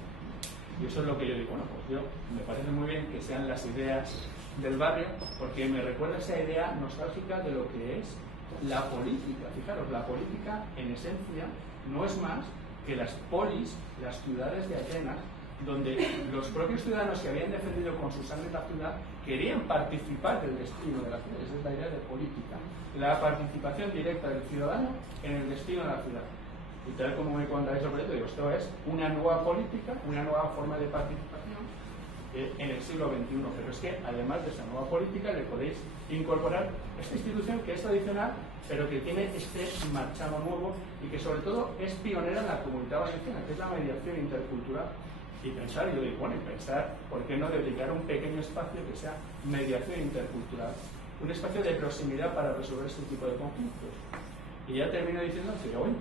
Y eso es lo que yo digo, bueno, pues me parece muy bien que sean las ideas del barrio, porque me recuerda esa idea nostálgica de lo que es la política. Fijaros, la política en esencia no es más que las polis, las ciudades de Atenas, donde los propios ciudadanos que habían defendido con su sangre la ciudad querían participar del destino de la ciudad. Esa es la idea de política, la participación directa del ciudadano en el destino de la ciudad. Y tal como me contáis el proyecto, digo, esto es una nueva política, una nueva forma de participación en el siglo XXI. Pero es que además de esa nueva política le podéis incorporar esta institución que es tradicional, pero que tiene este marchamo nuevo y que sobre todo es pionera en la Comunidad Valenciana, que es la mediación intercultural. Y pensar, yo digo, bueno, y pensar, ¿por qué no dedicar un pequeño espacio que sea mediación intercultural? Un espacio de proximidad para resolver este tipo de conflictos. Y ya termino diciendo que hoy,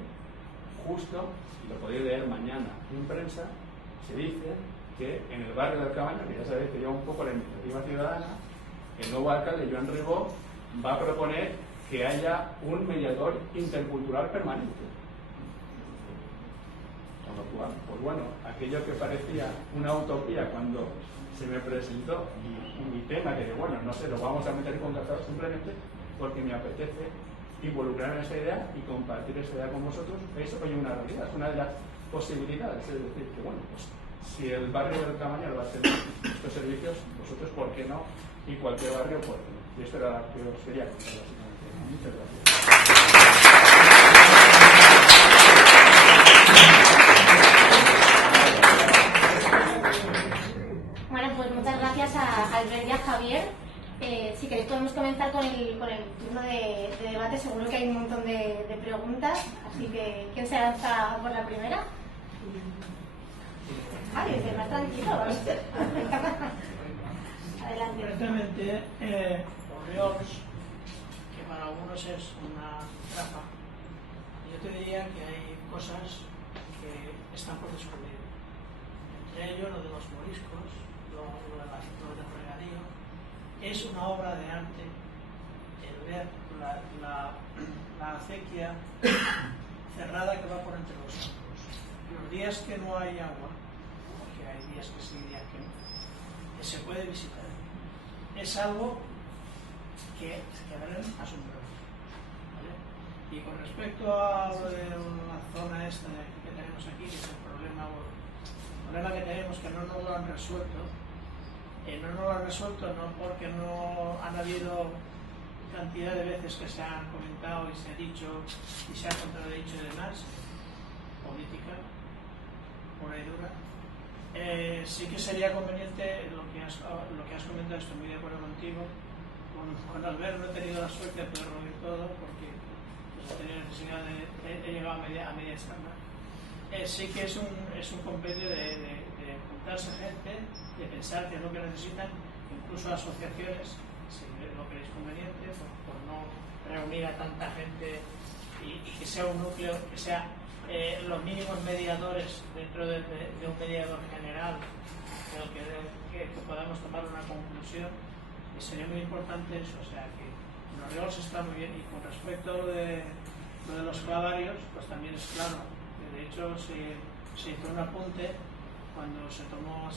justo, lo podéis leer mañana en prensa, se dice que en el barrio del Cabaño, que ya sabéis que lleva un poco la iniciativa ciudadana, el nuevo alcalde, Joan Ribó, va a proponer que haya un mediador intercultural permanente. Con lo cual, pues bueno, aquello que parecía una utopía cuando se me presentó y mi tema, que bueno, no sé, lo vamos a meter con Cazador simplemente porque me apetece involucrarme en esa idea y compartir esa idea con vosotros, es hoy una realidad, es una de las posibilidades, es decir, que bueno, pues si el barrio del Cabañal va a tener estos servicios, vosotros, ¿por qué no? Y cualquier barrio, ¿por qué no? Y esto era lo que os quería contar, básicamente. Muchas gracias. Bueno, pues muchas gracias a Albert y a Javier. Si queréis podemos comenzar con el turno de debate. Seguro que hay un montón de preguntas, así que ¿quién se lanza por la primera? Javi, más tranquilo. Adelante. Concretamente, Orriols, que para algunos es una trampa, yo te diría que hay cosas que están por descubrir. Entre ellos lo de los moriscos, lo del regadío. Es una obra de arte el ver la acequia cerrada que va por entre los árboles. Los días que no hay agua, porque hay días que sí, días que no, se puede visitar. Es algo que se quedarán asombrosos. ¿Vale? Y con respecto a lo de la zona esta que tenemos aquí, que es el problema que tenemos, que no nos lo han resuelto, no nos lo han resuelto no porque no han habido cantidad de veces que se han comentado y se ha dicho y se ha contradicho y demás, política pura y dura. Sí que sería conveniente lo que has comentado, estoy muy de acuerdo contigo. Con Albert no he tenido la suerte de poder reunir todo porque pues, he tenido necesidad he llegado a media estándar. Sí que es un compendio de juntarse gente, de pensar qué es lo que necesitan, incluso asociaciones, si lo queréis conveniente, por no reunir a tanta gente y que sea un núcleo, que sea los mínimos mediadores dentro de un mediador general, que podamos tomar una conclusión, y sería muy importante eso. O sea que los Orriols está muy bien, y con respecto a lo de los clavarios, pues también es claro, que de hecho se hizo un apunte cuando se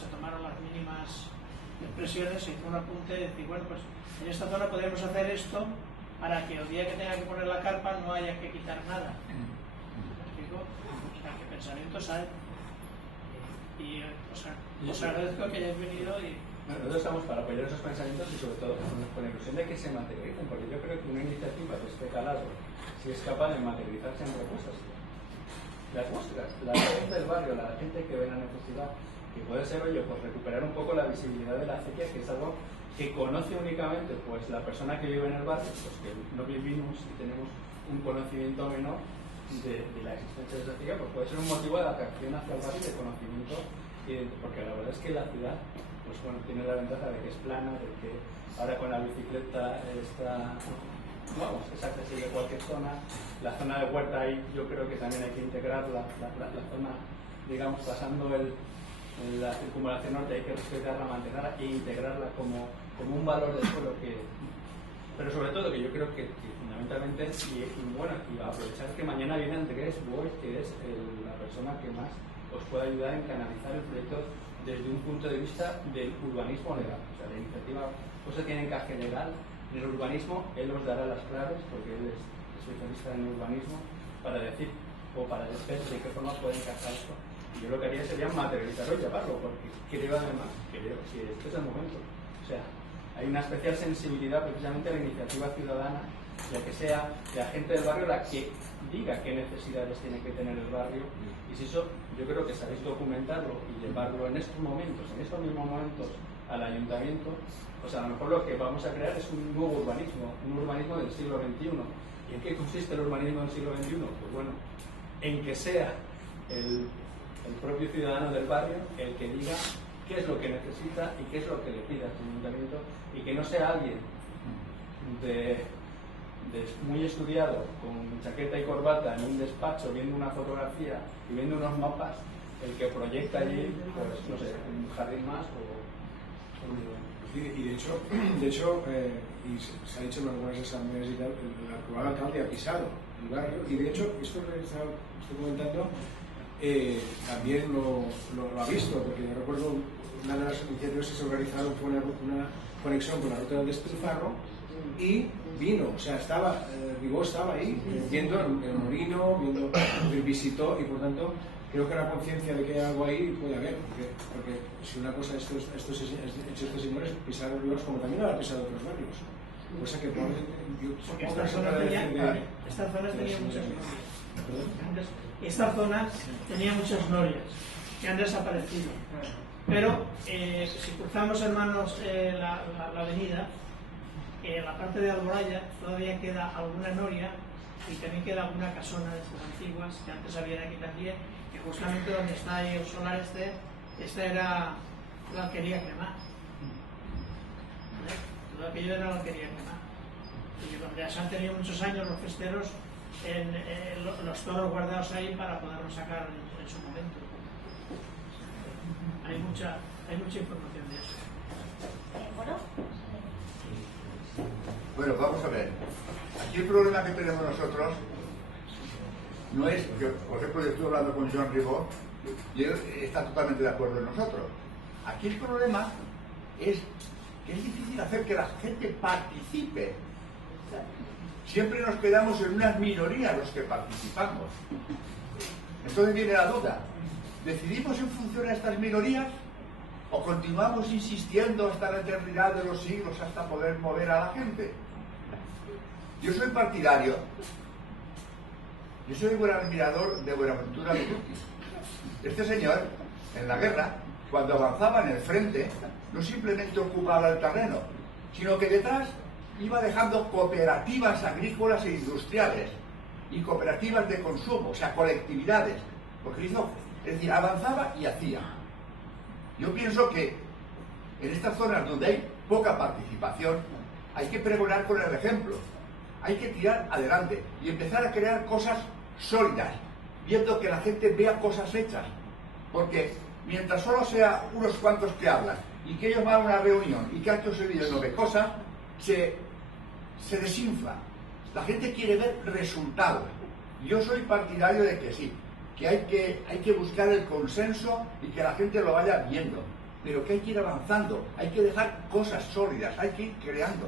tomaron las mínimas expresiones, se hizo un apunte de decir, bueno, pues en esta zona podríamos hacer esto para que el día que tenga que poner la carpa no haya que quitar nada. O sea, que pensamientos hay. Y os agradezco que hayáis venido y... Bueno, nosotros estamos para apoyar esos pensamientos y sobre todo con la ilusión de que se materialicen, porque yo creo que una iniciativa de este calado, si es capaz de materializarse en propuestas, las vuestras, la gente del barrio, la gente que ve la necesidad, que puede ser, oye, pues recuperar un poco la visibilidad de la acequia, que es algo que conoce únicamente pues la persona que vive en el barrio, pues que no vivimos y tenemos un conocimiento menor de la existencia de esa acequia, pues puede ser un motivo de atracción hacia el barrio y de conocimiento, porque la verdad es que la ciudad pues bueno, tiene la ventaja de que es plana, de que ahora con la bicicleta está, vamos, es accesible a cualquier zona. La zona de huerta ahí yo creo que también hay que integrar la zona, digamos, pasando la circunvalación norte, hay que respetarla, mantenerla e integrarla como un valor del suelo pero sobre todo que yo creo que fundamentalmente y bueno, y aprovechar que mañana viene Andrés Boix, que es la persona que más os puede ayudar en canalizar el proyecto desde un punto de vista del urbanismo legal. O sea, la iniciativa pues tiene encaje legal en el urbanismo, él os dará las claves porque él es especialista en el urbanismo para decir o para decir de qué forma puede encajar esto. Y yo lo que haría sería materializarlo y llevarlo, porque creo además que este es el momento. O sea, hay una especial sensibilidad precisamente a la iniciativa ciudadana, ya que sea la gente del barrio la que diga qué necesidades tiene que tener el barrio, y si eso yo creo que sabéis documentarlo y llevarlo en estos momentos, en estos mismos momentos al ayuntamiento, pues a lo mejor lo que vamos a crear es un nuevo urbanismo, un urbanismo del siglo XXI. ¿Y en qué consiste el urbanismo del siglo XXI? Pues bueno, en que sea el propio ciudadano del barrio el que diga qué es lo que necesita y qué es lo que le pide a su ayuntamiento, y que no sea alguien muy estudiado con chaqueta y corbata en un despacho viendo una fotografía y viendo unos mapas el que proyecta allí, pues no sé, un jardín más Y de hecho y se ha dicho en algunas asambleas y tal, el actual alcalde ha pisado el barrio, y de hecho, esto que estoy comentando, también lo ha visto, porque yo recuerdo una de las iniciativas que se organizaron fue una conexión con la ruta del Despilfarro, y vino, o sea, Ribó estaba ahí, viendo el molino, visitó, y por tanto creo que la conciencia de que hay algo ahí puede haber, porque si una cosa estos señores pisaron Ribós, como también lo han pisado otros barrios, cosa que probablemente porque esta zona tenía muchas norias. Esta zona tenía muchas norias que han desaparecido, pero si cruzamos, hermanos, la avenida, en la parte de Alboraya todavía queda alguna noria y también queda alguna casona de estas antiguas que antes había aquí también, que justamente donde está ahí el solar esta era la alquería Cremar. Todo aquello era la alquería Cremar. Y donde ya se han tenido muchos años los festeros los toros guardados ahí para poderlos sacar en su momento. Hay mucha información de eso. Bueno, vamos a ver. Aquí el problema que tenemos nosotros no es que, por ejemplo, yo estoy hablando con Joan Ribó y él está totalmente de acuerdo en nosotros. Aquí el problema es que es difícil hacer que la gente participe. Siempre nos quedamos en unas minorías los que participamos. Entonces viene la duda. ¿Decidimos en función a estas minorías o continuamos insistiendo hasta la eternidad de los siglos hasta poder mover a la gente? Yo soy partidario. Yo soy buen admirador de Buenaventura Viruti. Este señor, en la guerra, cuando avanzaba en el frente, no simplemente ocupaba el terreno, sino que detrás iba dejando cooperativas agrícolas e industriales y cooperativas de consumo, o sea, colectividades. Porque hizo, es decir, avanzaba y hacía. Yo pienso que en estas zonas donde hay poca participación, hay que pregonar con el ejemplo. Hay que tirar adelante y empezar a crear cosas sólidas, viendo que la gente vea cosas hechas. Porque mientras solo sea unos cuantos que hablan y que ellos van a una reunión y que acto seguido no ve cosas, se desinfla. La gente quiere ver resultados. Yo soy partidario de que sí, que hay que buscar el consenso y que la gente lo vaya viendo, pero que hay que ir avanzando, hay que dejar cosas sólidas, hay que ir creando,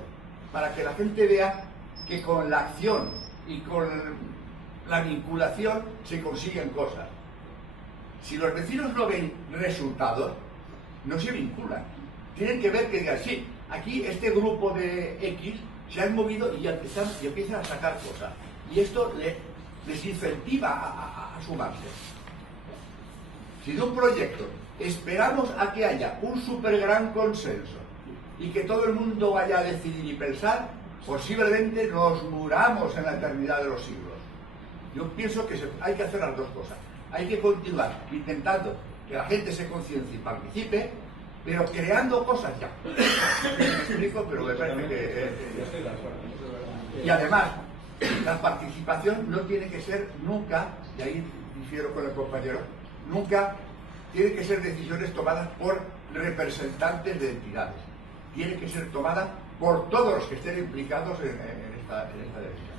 para que la gente vea que con la acción y con la vinculación se consiguen cosas. Si los vecinos no ven resultados, no se vinculan. Tienen que ver que digan, sí, aquí este grupo de X se han movido y empiezan a sacar cosas. Y esto les incentiva a sumarse. Si de un proyecto esperamos a que haya un súper gran consenso y que todo el mundo vaya a decidir y pensar, posiblemente nos muramos en la eternidad de los siglos. Yo pienso que hay que hacer las dos cosas. Hay que continuar intentando que la gente se conciencie y participe, pero creando cosas ya. Me explico, pero me parece que... Y además, la participación no tiene que ser nunca, y ahí difiero con el compañero, nunca tiene que ser decisiones tomadas por representantes de entidades. Tiene que ser tomada por todos los que estén implicados en esta decisión.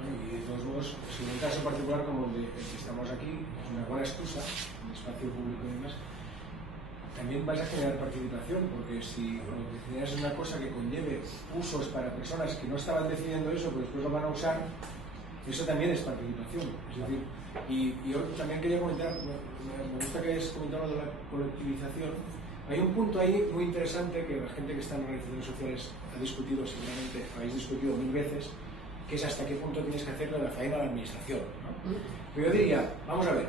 Bueno, y de todos modos, si en un caso particular como el que estamos aquí, es una buena excusa, un espacio público y demás, también vais a generar participación, porque si lo que decidáis es una cosa que conlleve usos para personas que no estaban decidiendo eso, pero después lo van a usar, eso también es participación. Es decir, y yo también quería comentar, me gusta que hayas comentado de la colectivización. Hay un punto ahí muy interesante que la gente que está en organizaciones sociales ha discutido, seguramente habéis discutido 1000 veces, que es hasta qué punto tienes que hacerle la faena a la administración, ¿no? Pero yo diría, vamos a ver,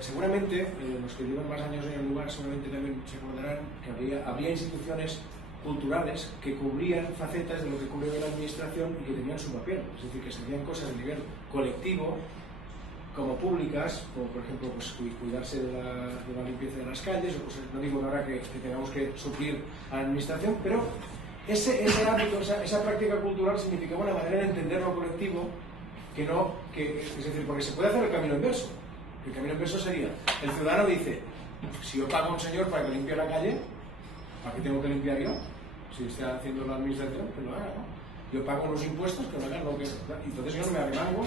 seguramente los que llevan más años en el lugar seguramente también se acordarán que habría instituciones culturales que cubrían facetas de lo que cubre la administración y que tenían su papel, es decir, que se hacían cosas a nivel colectivo como públicas, como por ejemplo pues, cuidarse de la limpieza de las calles, o cosas, no digo ahora que tengamos que suplir a la administración, pero ese ámbito, esa práctica cultural significaba una manera de entender lo colectivo es decir, porque se puede hacer el camino inverso. El camino inverso sería, el ciudadano dice, si yo pago a un señor para que limpie la calle, ¿Para qué tengo que limpiar yo? Si está haciendo la administración, que lo haga, ¿no? Yo pago los impuestos, que lo hagan lo que... Entonces yo no me arremango.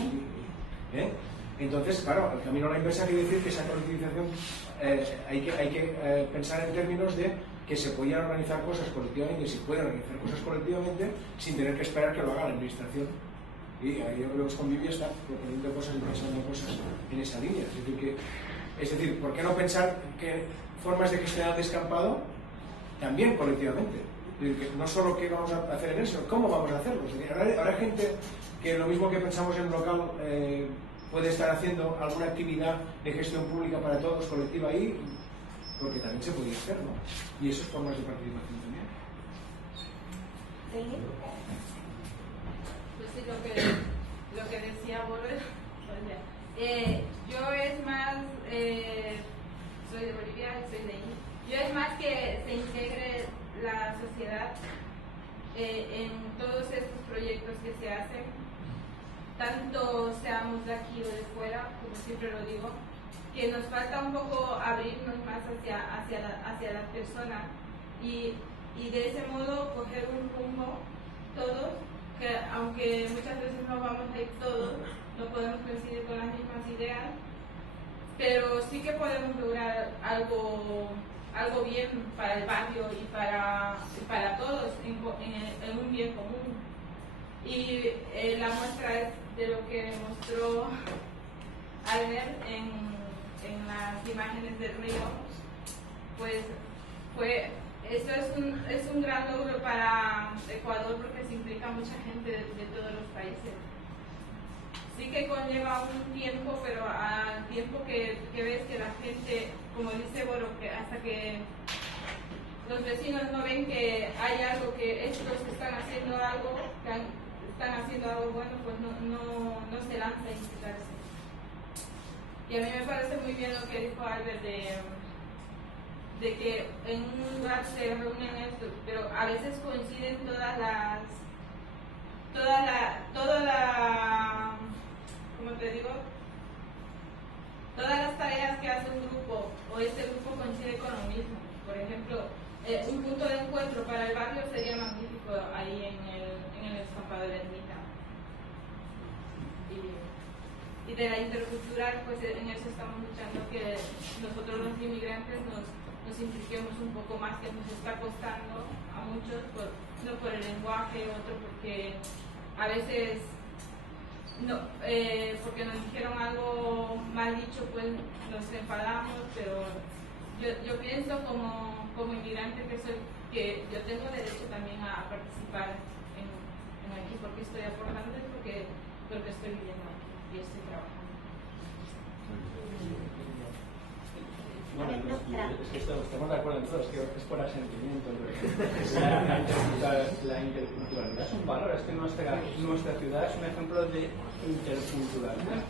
Entonces, claro, el camino a la inversa quiere decir que esa colectivización hay que pensar en términos de que se puedan organizar cosas colectivamente, se pueden organizar cosas colectivamente sin tener que esperar que lo haga la administración. Y ahí yo creo que Convivia está proponiendo cosas y pensando cosas en esa línea. Es decir, ¿por qué no pensar que formas de gestionar descampado también colectivamente? Es decir, que no solo qué vamos a hacer en eso, cómo vamos a hacerlo. Es decir, habrá gente que lo mismo que pensamos en un local puede estar haciendo alguna actividad de gestión pública para todos, colectiva ahí, porque también se podría hacer, ¿no? Y eso es formas de participación también. Pues sí, lo que decía Borges, yo es más, soy de Bolivia y soy de ahí, yo es más que se integre la sociedad en todos estos proyectos que se hacen, tanto seamos de aquí o de fuera, como siempre lo digo, que nos falta un poco abrirnos más hacia la persona y de ese modo coger un rumbo todos, que aunque muchas veces no vamos a ir todos, no podemos coincidir con las mismas ideas, pero sí que podemos lograr algo bien para el barrio y para todos en un bien común. Y la muestra es de lo que mostró Albert en las imágenes del río, pues eso es un gran logro para Ecuador porque se implica mucha gente de todos los países. Sí que conlleva un tiempo, pero al tiempo que ves que la gente, como dice Boro, que hasta que los vecinos no ven que hay algo, que estos están haciendo algo, bueno, pues no se lanza a implicarse. Y a mí me parece muy bien lo que dijo Albert de que en un lugar se reúnen esto, pero a veces coinciden todas las ¿cómo te digo? Todas las tareas que hace un grupo o este grupo coincide con lo mismo. Por ejemplo, un punto de encuentro para el barrio sería magnífico ahí en el descampado de la ermita. Y de la intercultural, pues en eso estamos luchando, que nosotros los inmigrantes nos impliquemos un poco más, que nos está costando a muchos, no por el lenguaje, otro porque a veces porque nos dijeron algo mal dicho, pues nos enfadamos, pero yo pienso como inmigrante que soy, que yo tengo derecho también a participar en aquí, porque estoy aportando y porque estoy viviendo aquí y estoy trabajando. Bueno, es que estamos de acuerdo en todo, es que es por asentimiento. La interculturalidad es un valor, es que nuestra ciudad es un ejemplo de interculturalidad.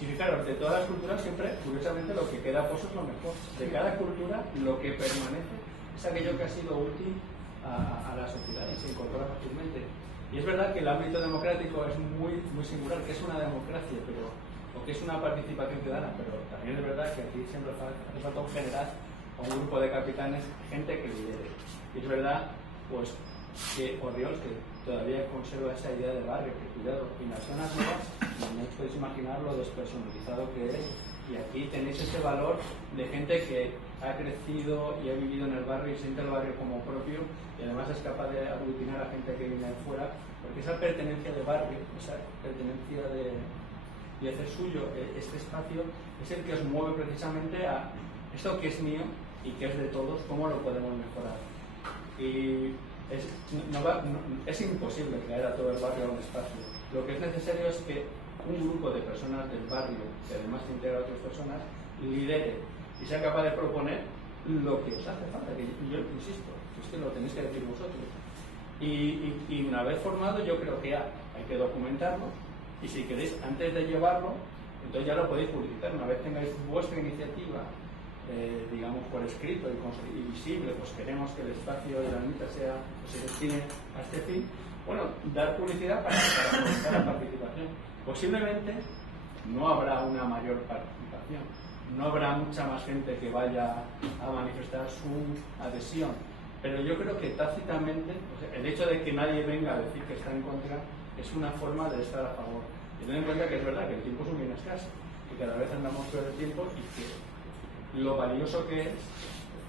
Y fijaros, de todas las culturas siempre, curiosamente, lo que queda pues es lo mejor. De cada cultura, lo que permanece es aquello que ha sido útil a la sociedad y se incorpora fácilmente. Y es verdad que el ámbito democrático es muy singular, que es una democracia, o que es una participación ciudadana, pero también es verdad que aquí siempre hace falta un general o un grupo de capitanes, gente que lidere. Y es verdad, pues, que Orriols, que todavía conserva esa idea de barrio, que cuidado, y las zonas nuevas, no os podéis imaginar lo despersonalizado que es, y aquí tenéis ese valor de gente que ha crecido y ha vivido en el barrio y siente el barrio como propio, y además es capaz de aglutinar a gente que viene de fuera, porque esa pertenencia de barrio, esa pertenencia de hacer suyo este espacio, es el que os mueve precisamente a esto que es mío y que es de todos, cómo lo podemos mejorar. Y es imposible traer a todo el barrio a un espacio. Lo que es necesario es que un grupo de personas del barrio, que además integra a otras personas, lidere y sea capaz de proponer lo que os hace falta, que yo insisto, es que lo tenéis que decir vosotros. Y una vez formado, yo creo que hay que documentarlo, y si queréis, antes de llevarlo, entonces ya lo podéis publicitar. Una vez tengáis vuestra iniciativa, digamos, por escrito y visible, pues queremos que el espacio de la ermita se destine a este fin, bueno, dar publicidad para fomentar la participación. Posiblemente no habrá una mayor participación, no habrá mucha más gente que vaya a manifestar su adhesión, Pero yo creo que tácitamente, o sea, el hecho de que nadie venga a decir que está en contra es una forma de estar a favor. Y ten en cuenta que es verdad que el tiempo es un bien escaso, que cada vez andamos peor el tiempo y que lo valioso que es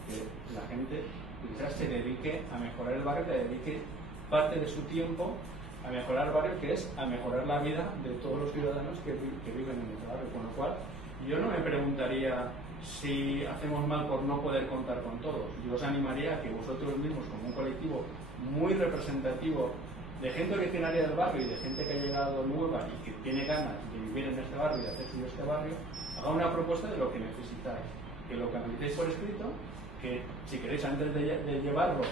que la gente quizás se dedique a mejorar el barrio, que dedique parte de su tiempo a mejorar el barrio, que es a mejorar la vida de todos los ciudadanos que viven en el barrio. Con lo cual, yo no me preguntaría si hacemos mal por no poder contar con todos. Yo os animaría a que vosotros mismos, como un colectivo muy representativo de gente originaria del barrio y de gente que ha llegado nueva y que tiene ganas de vivir en este barrio y de hacer suyo este barrio, haga una propuesta de lo que necesitáis, que lo canalicéis por escrito, que si queréis antes de llevarlo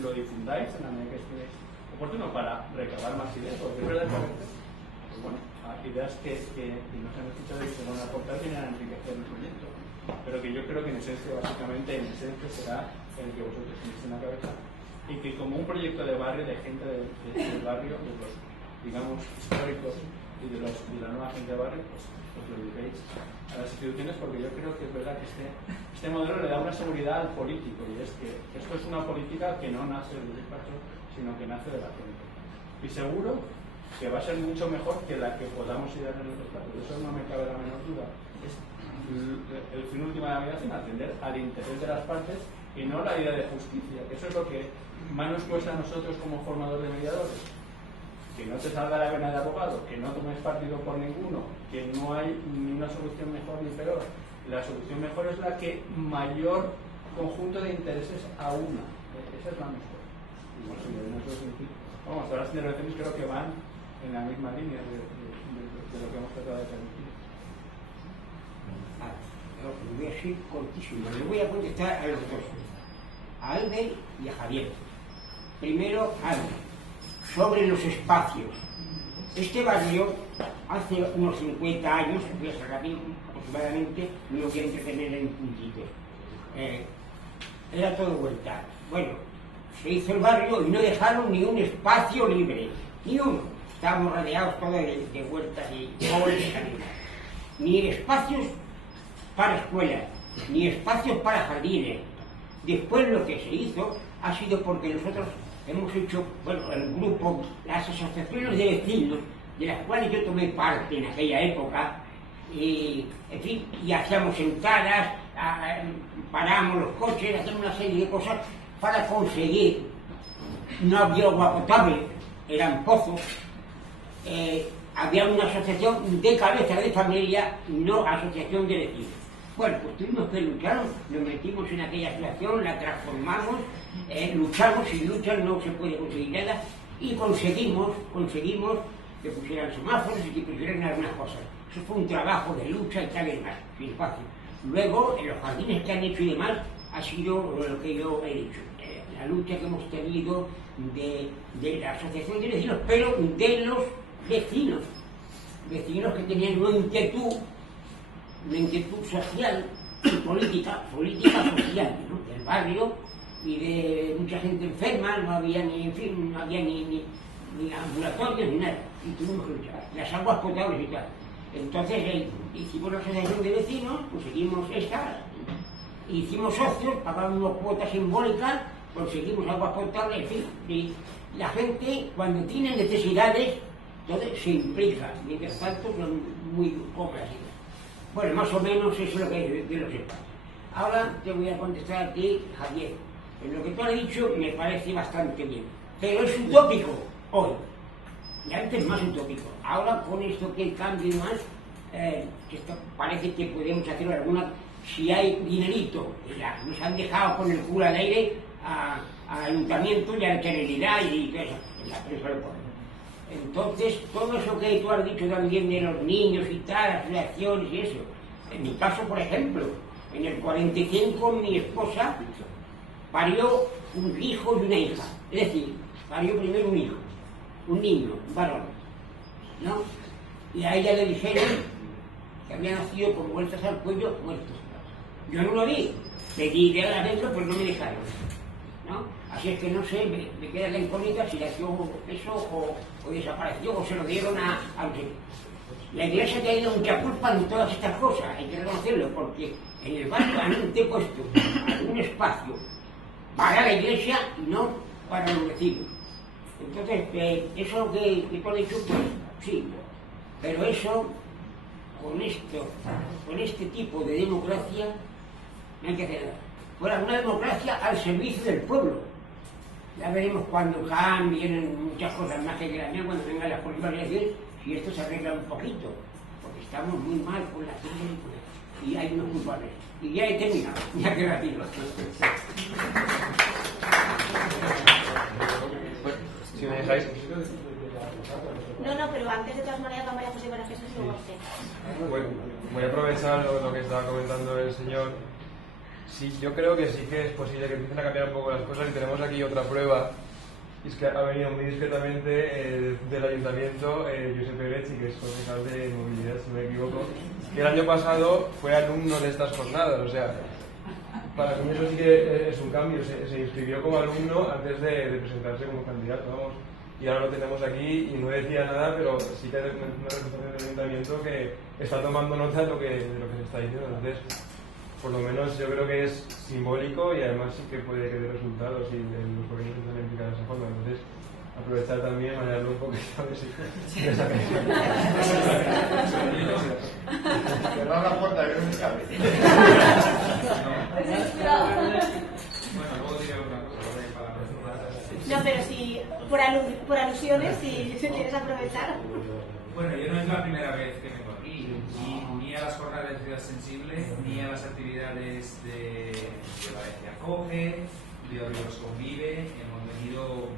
lo difundáis en la medida que estéis oportuno para recabar más ideas, porque es verdad que a veces, pues bueno, ideas que nos han escuchado y que se van a aportar vienen a enriquecer el proyecto, pero que yo creo que en esencia, básicamente, será el que vosotros tenéis en la cabeza, y que como un proyecto de barrio, de gente del barrio, de los, digamos, históricos y de la nueva gente de barrio, pues lo diréis a las instituciones, porque yo creo que es verdad que este modelo le da una seguridad al político, y es que esto es una política que no nace del despacho, sino que nace de la gente. Y seguro que va a ser mucho mejor que la que podamos ir a en el despacho. De eso no me cabe la menor duda. Es el fin último de la mediación, atender al interés de las partes y no la idea de justicia, que eso es lo que más nos cuesta a nosotros como formadores de mediadores. Que no te salga la vena de abogado, que no tomes partido por ninguno, que no hay ni una solución mejor ni peor. La solución mejor es la que mayor conjunto de intereses aúna. Esa es la mejor. Y bueno, vamos, todas las intervenciones creo que van en la misma línea de lo que hemos tratado de transmitir. Voy a ser cortísimo. Le voy a contestar a los dos, a Albert y a Javier. Primero, Albert, sobre los espacios. Este barrio, hace unos 50 años, voy a sacar aproximadamente, no lo voy a entretener en puntitos, era todo vuelta. Bueno, se hizo el barrio y no dejaron ni un espacio libre, ni uno. Estábamos rodeados todos de vueltas y pobres caminos. Ni espacios para escuelas, ni espacios para jardines. Después lo que se hizo ha sido porque nosotros hemos hecho, bueno, el grupo, las asociaciones de vecinos, de las cuales yo tomé parte en aquella época, y, en fin, y hacíamos entradas, paramos los coches, hacíamos una serie de cosas para conseguir. No había agua potable, eran pozos, había una asociación de cabeza de familia, no asociación de vecinos. Bueno, pues tuvimos que luchar, nos metimos en aquella situación, la transformamos, luchamos, sin lucha no se puede conseguir nada, y conseguimos que pusieran semáforos y que pusieran algunas cosas. Eso fue un trabajo de lucha y tal y demás, sin espacio. Luego, en los jardines que han hecho y demás, ha sido lo que yo he dicho, la lucha que hemos tenido de la asociación de vecinos, pero de los vecinos que tenían una inquietud social y política social, ¿no? Del barrio y de mucha gente enferma, no había ni ambulatorios ni nada, y tuvimos que luchar, las aguas potables y tal. Entonces hicimos la asociación de vecinos, conseguimos esta, hicimos socios, pagamos unas cuotas simbólicas, conseguimos aguas potables, en fin, y la gente cuando tiene necesidades, entonces se implica, mientras tanto son muy pocas. Bueno, más o menos eso es lo que hay de los espacios. Ahora te voy a contestar a ti, Javier. En lo que tú has dicho me parece bastante bien, pero es utópico hoy. Y antes más utópico. Ahora con esto que el cambio y más, que esto parece que podemos hacer alguna, si hay dinerito. Ya, nos han dejado con el culo al aire a ayuntamiento y a la Generalidad y todo eso. Entonces, todo eso que tú has dicho también de los niños y tal, las reacciones y eso. En mi caso, por ejemplo, en el 45 mi esposa parió un hijo y una hija. Es decir, parió primero un hijo, un niño, un varón, ¿no? Y a ella le dijeron que había nacido con vueltas al cuello muerto. Yo no lo vi, pedí de adentro, pero no me dejaron, ¿no? Así es que no sé, me queda la incógnita si nació eso o desapareció o se lo dieron a alguien. La Iglesia ha tenido mucha culpa en todas estas cosas, hay que reconocerlo, porque en el barrio han puesto algún espacio para la iglesia y no para los vecinos. Entonces, eso que tú has dicho, pues sí, pero eso, con este tipo de democracia, no hay que hacer nada. Fuera una democracia al servicio del pueblo. Ya veremos cuando cambien muchas cosas más que la mía, cuando vengan las políticas, si esto se arregla un poquito, porque estamos muy mal con la crisis y hay unos culpables. Y ya he terminado, ya que rápido. Si me dejáis. No, pero antes de todas maneras va María José para Jesús y luego usted. Bueno, voy a aprovechar lo que estaba comentando el señor. Sí, yo creo que sí que es posible que empiecen a cambiar un poco las cosas y tenemos aquí otra prueba. Y es que ha venido muy discretamente del ayuntamiento Josep Perechi, que es concejal de movilidad, si no me equivoco, que el año pasado fue alumno de estas jornadas. O sea, para mí eso sí que es un cambio. Se inscribió como alumno antes de presentarse como candidato, vamos. Y ahora lo tenemos aquí y no decía nada, pero sí que hay una representación del ayuntamiento que está tomando nota de lo que se está diciendo. Entonces, por lo menos yo creo que es simbólico y además sí que puede que dé resultados y los gobiernos están implicados de esa forma. Entonces, aprovechar también, manejarlo un poquito a ver si Cerrar la puerta, que no se cabe. Bueno, luego diré otra cosa para las. No, pero si por alusiones, si quieres aprovechar. Bueno, yo no es la primera vez que vengo aquí, ni a las jornadas de ciudad sensible, ni a las actividades de Valencia Acoge, de Ríos Convive. Hemos venido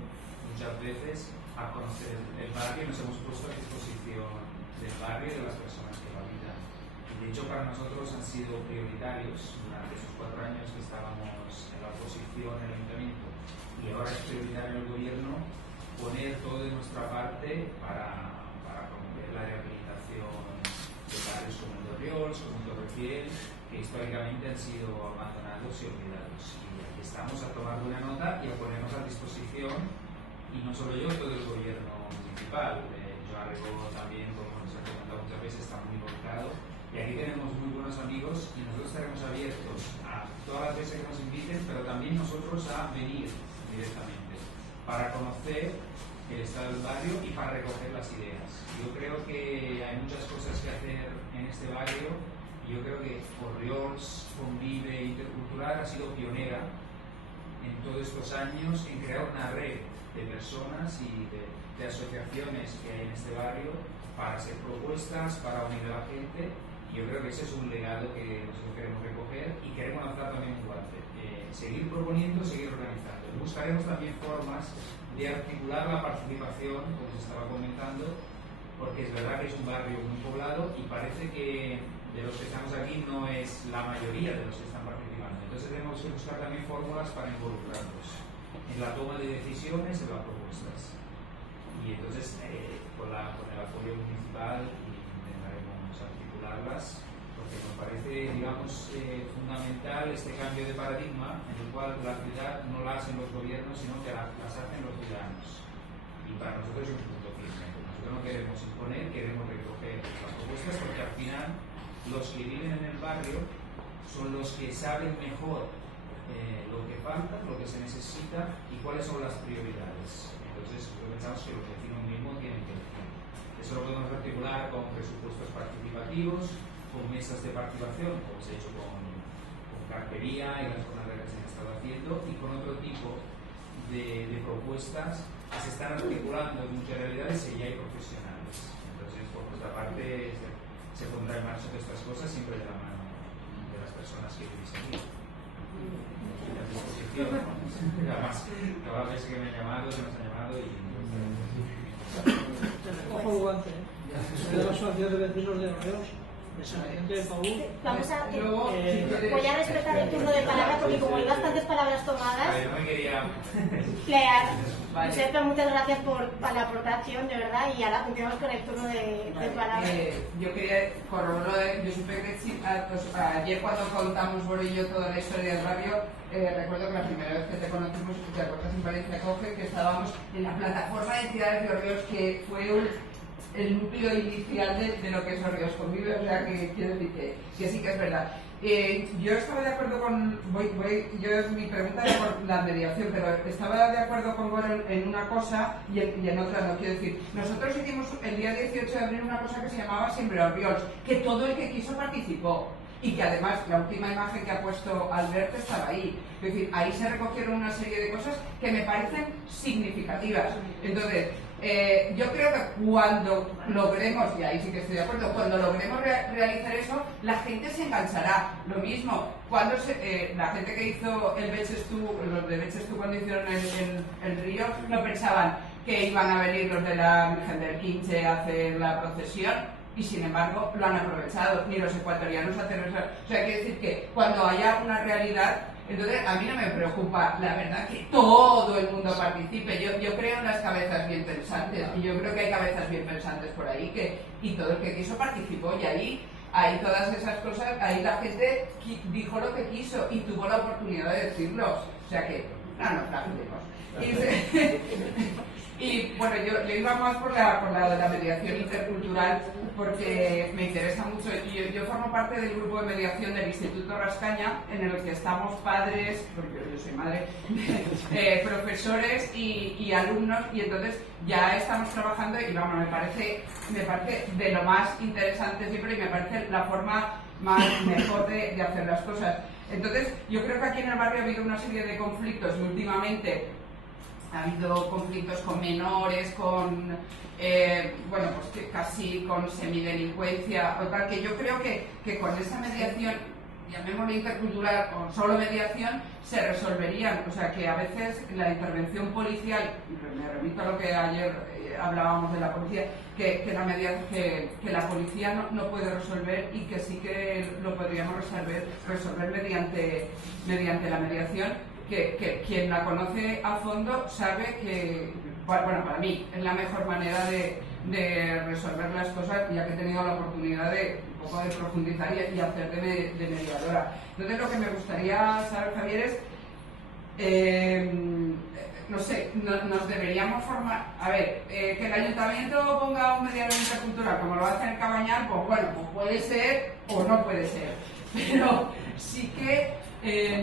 muchas veces a conocer el barrio y nos hemos puesto a disposición del barrio y de las personas que lo habitan. De hecho, para nosotros han sido prioritarios durante esos 4 años que estábamos en la oposición en el ayuntamiento, y ahora es prioritario el gobierno poner todo de nuestra parte para promover la rehabilitación de barrios como el de Orriols, como el de Torrefiel, que históricamente han sido abandonados y olvidados. Y aquí estamos a tomar buena nota y a ponernos a disposición, y no solo yo, todo el gobierno municipal. Joan Ribó también, como nos ha comentado muchas veces, está muy volcado. Y aquí tenemos muy buenos amigos y nosotros estaremos abiertos a todas las veces que nos inviten, pero también nosotros a venir directamente para conocer el estado del barrio y para recoger las ideas. Yo creo que hay muchas cosas que hacer en este barrio y yo creo que Orriols, Convive, Intercultural ha sido pionera en todos estos años en crear una red de personas y de asociaciones que hay en este barrio para hacer propuestas, para unir a la gente. Y yo creo que ese es un legado que nosotros queremos recoger y queremos lanzar también un guante. Seguir proponiendo, seguir organizando. Buscaremos también formas de articular la participación, como se estaba comentando, porque es verdad que es un barrio muy poblado y parece que de los que estamos aquí no es la mayoría de los que están participando. Entonces tenemos que buscar también fórmulas para involucrarlos en la toma de decisiones, en las propuestas. Y entonces con el apoyo municipal intentaremos articularlas, porque nos parece, digamos, fundamental este cambio de paradigma en el cual la ciudad no la hacen los gobiernos, sino que las hacen los ciudadanos. Y para nosotros es un punto firme. Nosotros no queremos imponer, queremos recoger las propuestas, porque al final los que viven en el barrio son los que saben mejor lo que falta, lo que se necesita y cuáles son las prioridades. Entonces, nosotros pensamos que los vecinos mismos tienen que elegir. Eso lo podemos articular con presupuestos participativos, con mesas de participación, como se ha hecho con cartería y las jornadas que se han estado haciendo, y con otro tipo de propuestas que se están articulando en muchas realidades y ya hay profesionales. Entonces, por nuestra parte, se pondrá en marcha todas estas cosas siempre de la mano de las personas que vivís aquí. A disposición, ¿no? Además, cada vez que me han llamado, se nos han llamado y... Ojo guante, soy de la asociación de vecinos de Orriols, presidente de Paú. Vamos a voy a respetar el turno de palabra porque como hay bastantes palabras tomadas, no me quería... Josep, muchas gracias por la aportación, de verdad, y ahora continuamos con el turno de palabra. Yo quería corroborar lo de Josep Perechi. Ayer cuando contamos Boro y yo toda la historia del barrio, recuerdo que la primera vez que te conocimos, te acuerdas en Valencia Coge, que estábamos en la plataforma de entidades de Orriols, que fue el núcleo inicial de lo que es Ríos Convive, o sea que quiero decir que sí que es verdad. Yo estaba de acuerdo con... mi pregunta era por la mediación, pero estaba de acuerdo con Goro en una cosa y en otra no. Quiero decir, nosotros hicimos el día 18 de abril una cosa que se llamaba Siempre Orriols, que todo el que quiso participó. Y que además la última imagen que ha puesto Albert estaba ahí. Es decir, ahí se recogieron una serie de cosas que me parecen significativas. Entonces, yo creo que cuando logremos, y ahí sí que estoy de acuerdo, cuando logremos realizar eso, la gente se enganchará. Lo mismo, cuando la gente que hizo el Betxestu, los de Betxestu cuando hicieron el río, no pensaban que iban a venir los de la Virgen del Quinche a hacer la procesión. Y sin embargo lo han aprovechado, ni los ecuatorianos hacen eso. O sea, quiere decir que cuando haya una realidad, entonces a mí no me preocupa, la verdad, que todo el mundo participe. Yo creo en las cabezas bien pensantes, y yo creo que hay cabezas bien pensantes por ahí, y todo el que quiso participó, y ahí todas esas cosas, ahí la gente dijo lo que quiso y tuvo la oportunidad de decirlo. O sea que, no nos lamentemos. Y bueno, yo iba más por la de la mediación intercultural, porque me interesa mucho. Yo formo parte del grupo de mediación del Instituto Rascaña, en el que estamos padres, porque yo soy madre, profesores y alumnos, y entonces ya estamos trabajando y vamos, me parece de lo más interesante siempre, y me parece la forma mejor de hacer las cosas. Entonces, yo creo que aquí en el barrio ha habido una serie de conflictos, y últimamente ha habido conflictos con menores, con bueno, pues que casi con semidelincuencia, o tal, que yo creo que con esa mediación, llamémosle intercultural o solo mediación, se resolverían. O sea, que a veces la intervención policial, me remito a lo que ayer hablábamos de la policía, que la policía no puede resolver, y que sí que lo podríamos resolver mediante la mediación, que quien la conoce a fondo sabe que, bueno, para mí es la mejor manera de resolver las cosas, ya que he tenido la oportunidad de un poco de profundizar y hacer de mediadora. Entonces, lo que me gustaría saber, Javier, es no sé, nos deberíamos formar, a ver, que el ayuntamiento ponga un mediador intercultural como lo hace en Cabañal, pues bueno, pues puede ser o no puede ser, pero sí que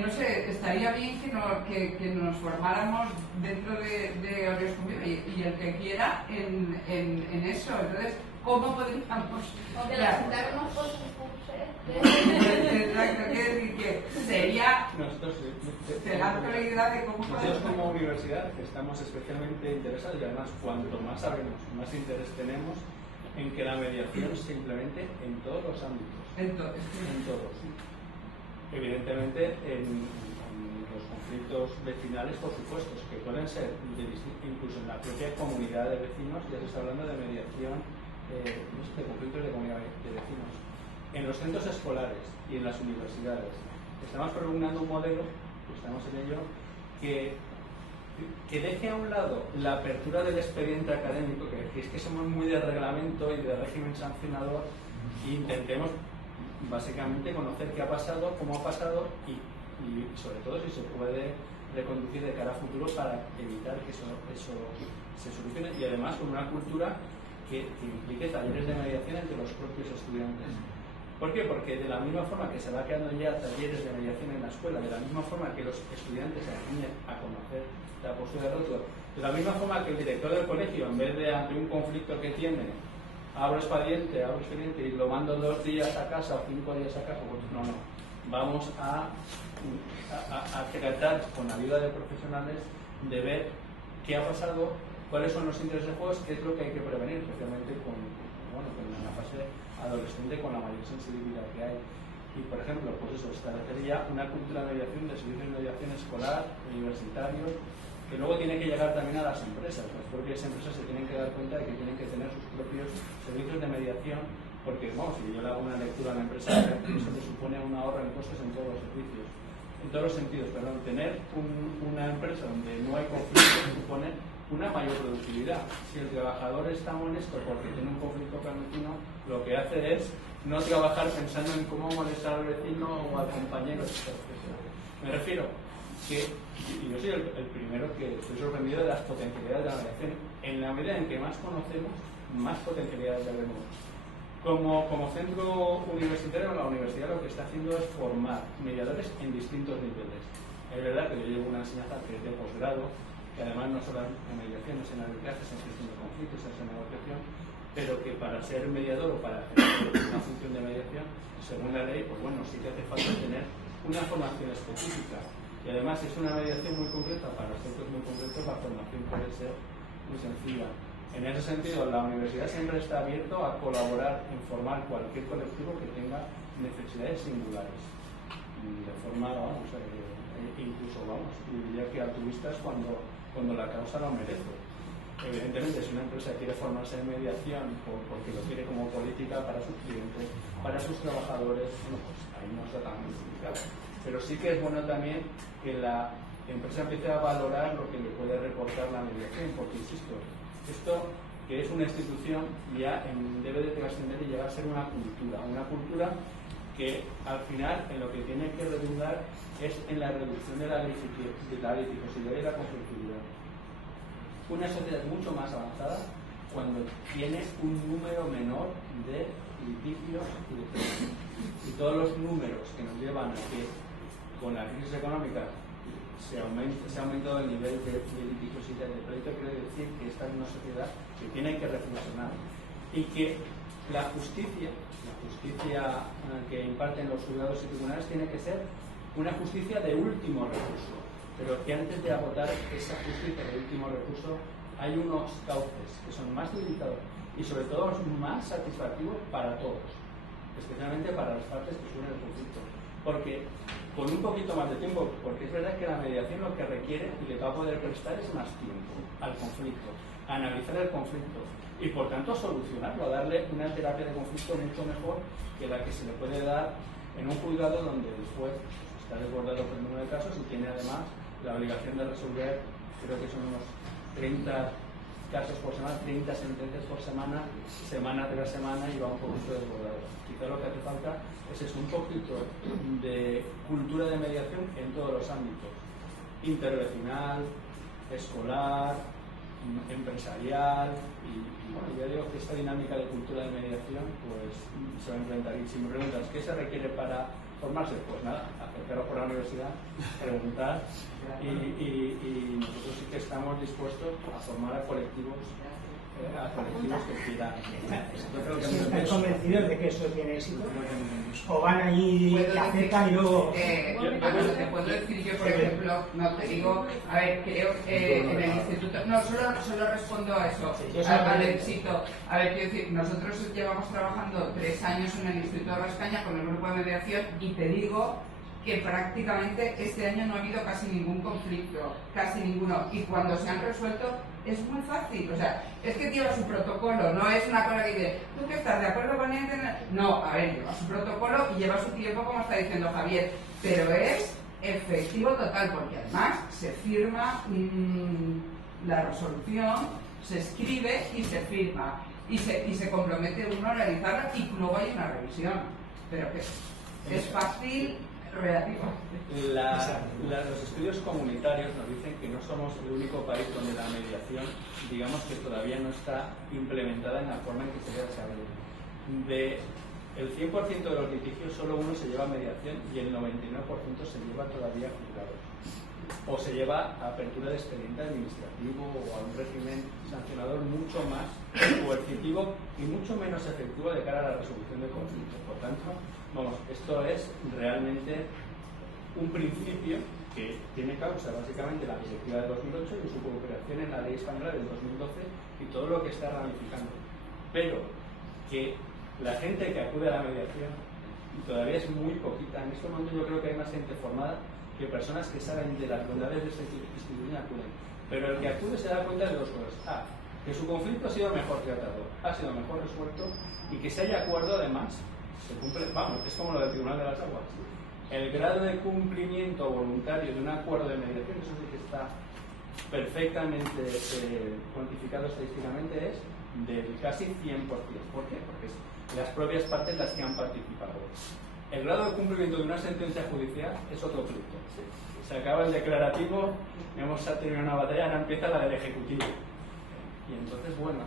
no sé, estaría bien que nos formáramos dentro de Ríos Convive, y el que quiera en eso. Entonces, ¿cómo podríamos? O que la juntáramos con sus cursos. Exacto, quiere decir que sería nosotros la actualidad de cómo nosotros como universidad estamos especialmente interesados, y además cuanto más sabemos, más interés tenemos en que la mediación se implemente en todos los ámbitos. En todos. Evidentemente, en los conflictos vecinales, por supuesto, que pueden ser, incluso en la propia comunidad de vecinos, ya se está hablando de mediación, de conflictos de comunidad de vecinos. En los centros escolares y en las universidades estamos propugnando un modelo, estamos en ello, que deje a un lado la apertura del expediente académico, que es que somos muy de reglamento y de régimen sancionador, e intentemos básicamente conocer qué ha pasado, cómo ha pasado, y sobre todo si se puede reconducir de cara a futuro para evitar que eso se solucione, y además con una cultura que implique talleres de mediación entre los propios estudiantes. ¿Por qué? Porque de la misma forma que se va quedando ya talleres de mediación en la escuela, de la misma forma que los estudiantes aprenden a conocer la postura del otro, de la misma forma que el director del colegio, en vez de ante un conflicto que tiene, abro expediente y lo mando 2 días a casa o 5 días a casa, pues no. Vamos a tratar, con la ayuda de profesionales, de ver qué ha pasado, cuáles son los intereses de juegos, qué es lo que hay que prevenir, especialmente con la fase adolescente, con la mayor sensibilidad que hay. Y, por ejemplo, pues eso, establecería una cultura de mediación, de servicios de mediación escolar, universitarios, que luego tiene que llegar también a las empresas. Las propias empresas se tienen que dar cuenta de que tienen que tener sus propios servicios de mediación, porque, vamos, si yo le hago una lectura a la empresa, eso te supone un ahorro en costes en todos los servicios, en todos los sentidos. Perdón, tener una empresa donde no hay conflicto supone una mayor productividad. Si el trabajador está molesto porque tiene un conflicto clandestino, lo que hace es no trabajar pensando en cómo molestar al vecino o al compañero, etc. Me refiero que, y yo soy el primero que estoy sorprendido de las potencialidades de la mediación. En la medida en que más conocemos, más potencialidades veremos. Como centro universitario, la universidad lo que está haciendo es formar mediadores en distintos niveles. Es verdad que yo llevo una enseñanza que es de posgrado, que además no solo en mediación, es en arbitraje, es en gestión de conflictos, es en negociación, pero que para ser mediador o para ejercer una función de mediación, según la ley, pues bueno, sí que hace falta tener una formación específica. Y además es una mediación muy concreta, para aspectos muy concretos la formación puede ser muy sencilla. En ese sentido, la universidad siempre está abierta a colaborar en formar cualquier colectivo que tenga necesidades singulares, de forma, vamos, incluso, vamos, diría que altruistas cuando la causa lo merece. Evidentemente, si una empresa quiere formarse en mediación porque lo quiere como política para sus clientes, para sus trabajadores, bueno, pues ahí no está tan complicado. Pero sí que es bueno también que la empresa empiece a valorar lo que le puede reportar la mediación, porque, insisto, esto que es una institución ya debe de trascender y llegar a ser una cultura que al final en lo que tiene que redundar es en la reducción de la litigiosidad y la conflictividad. Una sociedad mucho más avanzada cuando tiene un número menor de litigios y de pleitos. Y todos los números que nos llevan a que con la crisis económica se ha aumentado el nivel de litigiosidad y de pleito, quiere decir que esta es una sociedad que tiene que reflexionar y que la justicia que imparten los juzgados y tribunales tiene que ser una justicia de último recurso, pero que antes de agotar esa justicia de último recurso hay unos cauces que son más limitados y sobre todo más satisfactivos para todos, especialmente para las partes que sufren el conflicto, porque con un poquito más de tiempo, porque es verdad que la mediación lo que requiere y le va a poder prestar es más tiempo al conflicto, a analizar el conflicto y por tanto solucionarlo, a darle una terapia de conflicto mucho mejor que la que se le puede dar en un juzgado donde el juez está desbordado por el número de casos y tiene además la obligación de resolver, creo que son unos 30 casos por semana, 30 sentencias por semana, semana tras semana, y va un poquito desbordado. Quizá lo que hace falta es un poquito de cultura de mediación en todos los ámbitos, intervecinal, escolar, empresarial, y bueno, ya digo que esta dinámica de cultura de mediación pues se va a implementar. Y si me preguntas ¿qué se requiere para formarse? Pues nada, acercaros por la universidad, preguntar, y nosotros sí que estamos dispuestos a formar a colectivos que quieran. ¿Están convencidos de que eso tiene éxito? ¿O van allí y aceptan y luego...? Te puedo decir yo, por ejemplo, no te digo, a ver, creo que en el instituto, no, solo respondo a eso, al éxito. A ver, quiero decir, nosotros llevamos trabajando 3 años en el Instituto de Rascaña con el grupo de mediación y te digo que prácticamente este año no ha habido casi ningún conflicto, casi ninguno, y cuando se han resuelto es muy fácil, o sea, es que lleva su protocolo, no es una cosa que dice, ¿tú qué estás de acuerdo con él? No, a ver, lleva su protocolo y lleva su tiempo, como está diciendo Javier, pero es efectivo total, porque además se firma la resolución, se escribe y se firma, y se compromete uno a realizarla y luego hay una revisión, pero que es fácil. Los estudios comunitarios nos dicen que no somos el único país donde la mediación, digamos que todavía no está implementada en la forma en que se debe desarrollar. El 100% de los litigios solo uno se lleva a mediación y el 99% se lleva todavía a juzgados. O se lleva a apertura de expediente administrativo o a un régimen sancionador mucho más coercitivo y mucho menos efectivo de cara a la resolución del conflicto. Por tanto, vamos, esto es realmente un principio que tiene causa básicamente la Directiva de 2008 y su cooperación en la Ley Española del 2012 y todo lo que está ramificando. Pero que la gente que acude a la mediación, y todavía es muy poquita, en este momento yo creo que hay más gente formada que personas que saben de las bondades de esta institución acuden. Pero el que acude se da cuenta de dos cosas. Que su conflicto ha sido mejor tratado, ha sido mejor resuelto y que si hay acuerdo además se cumple, vamos, es como lo del Tribunal de las Aguas. El grado de cumplimiento voluntario de un acuerdo de mediación, eso sí que está perfectamente cuantificado estadísticamente, es del casi 100%. ¿Por qué? Porque es las propias partes las que han participado. El grado de cumplimiento de una sentencia judicial es otro truco. Se acaba el declarativo, hemos terminado una batalla, ahora empieza la del ejecutivo. Y entonces, bueno,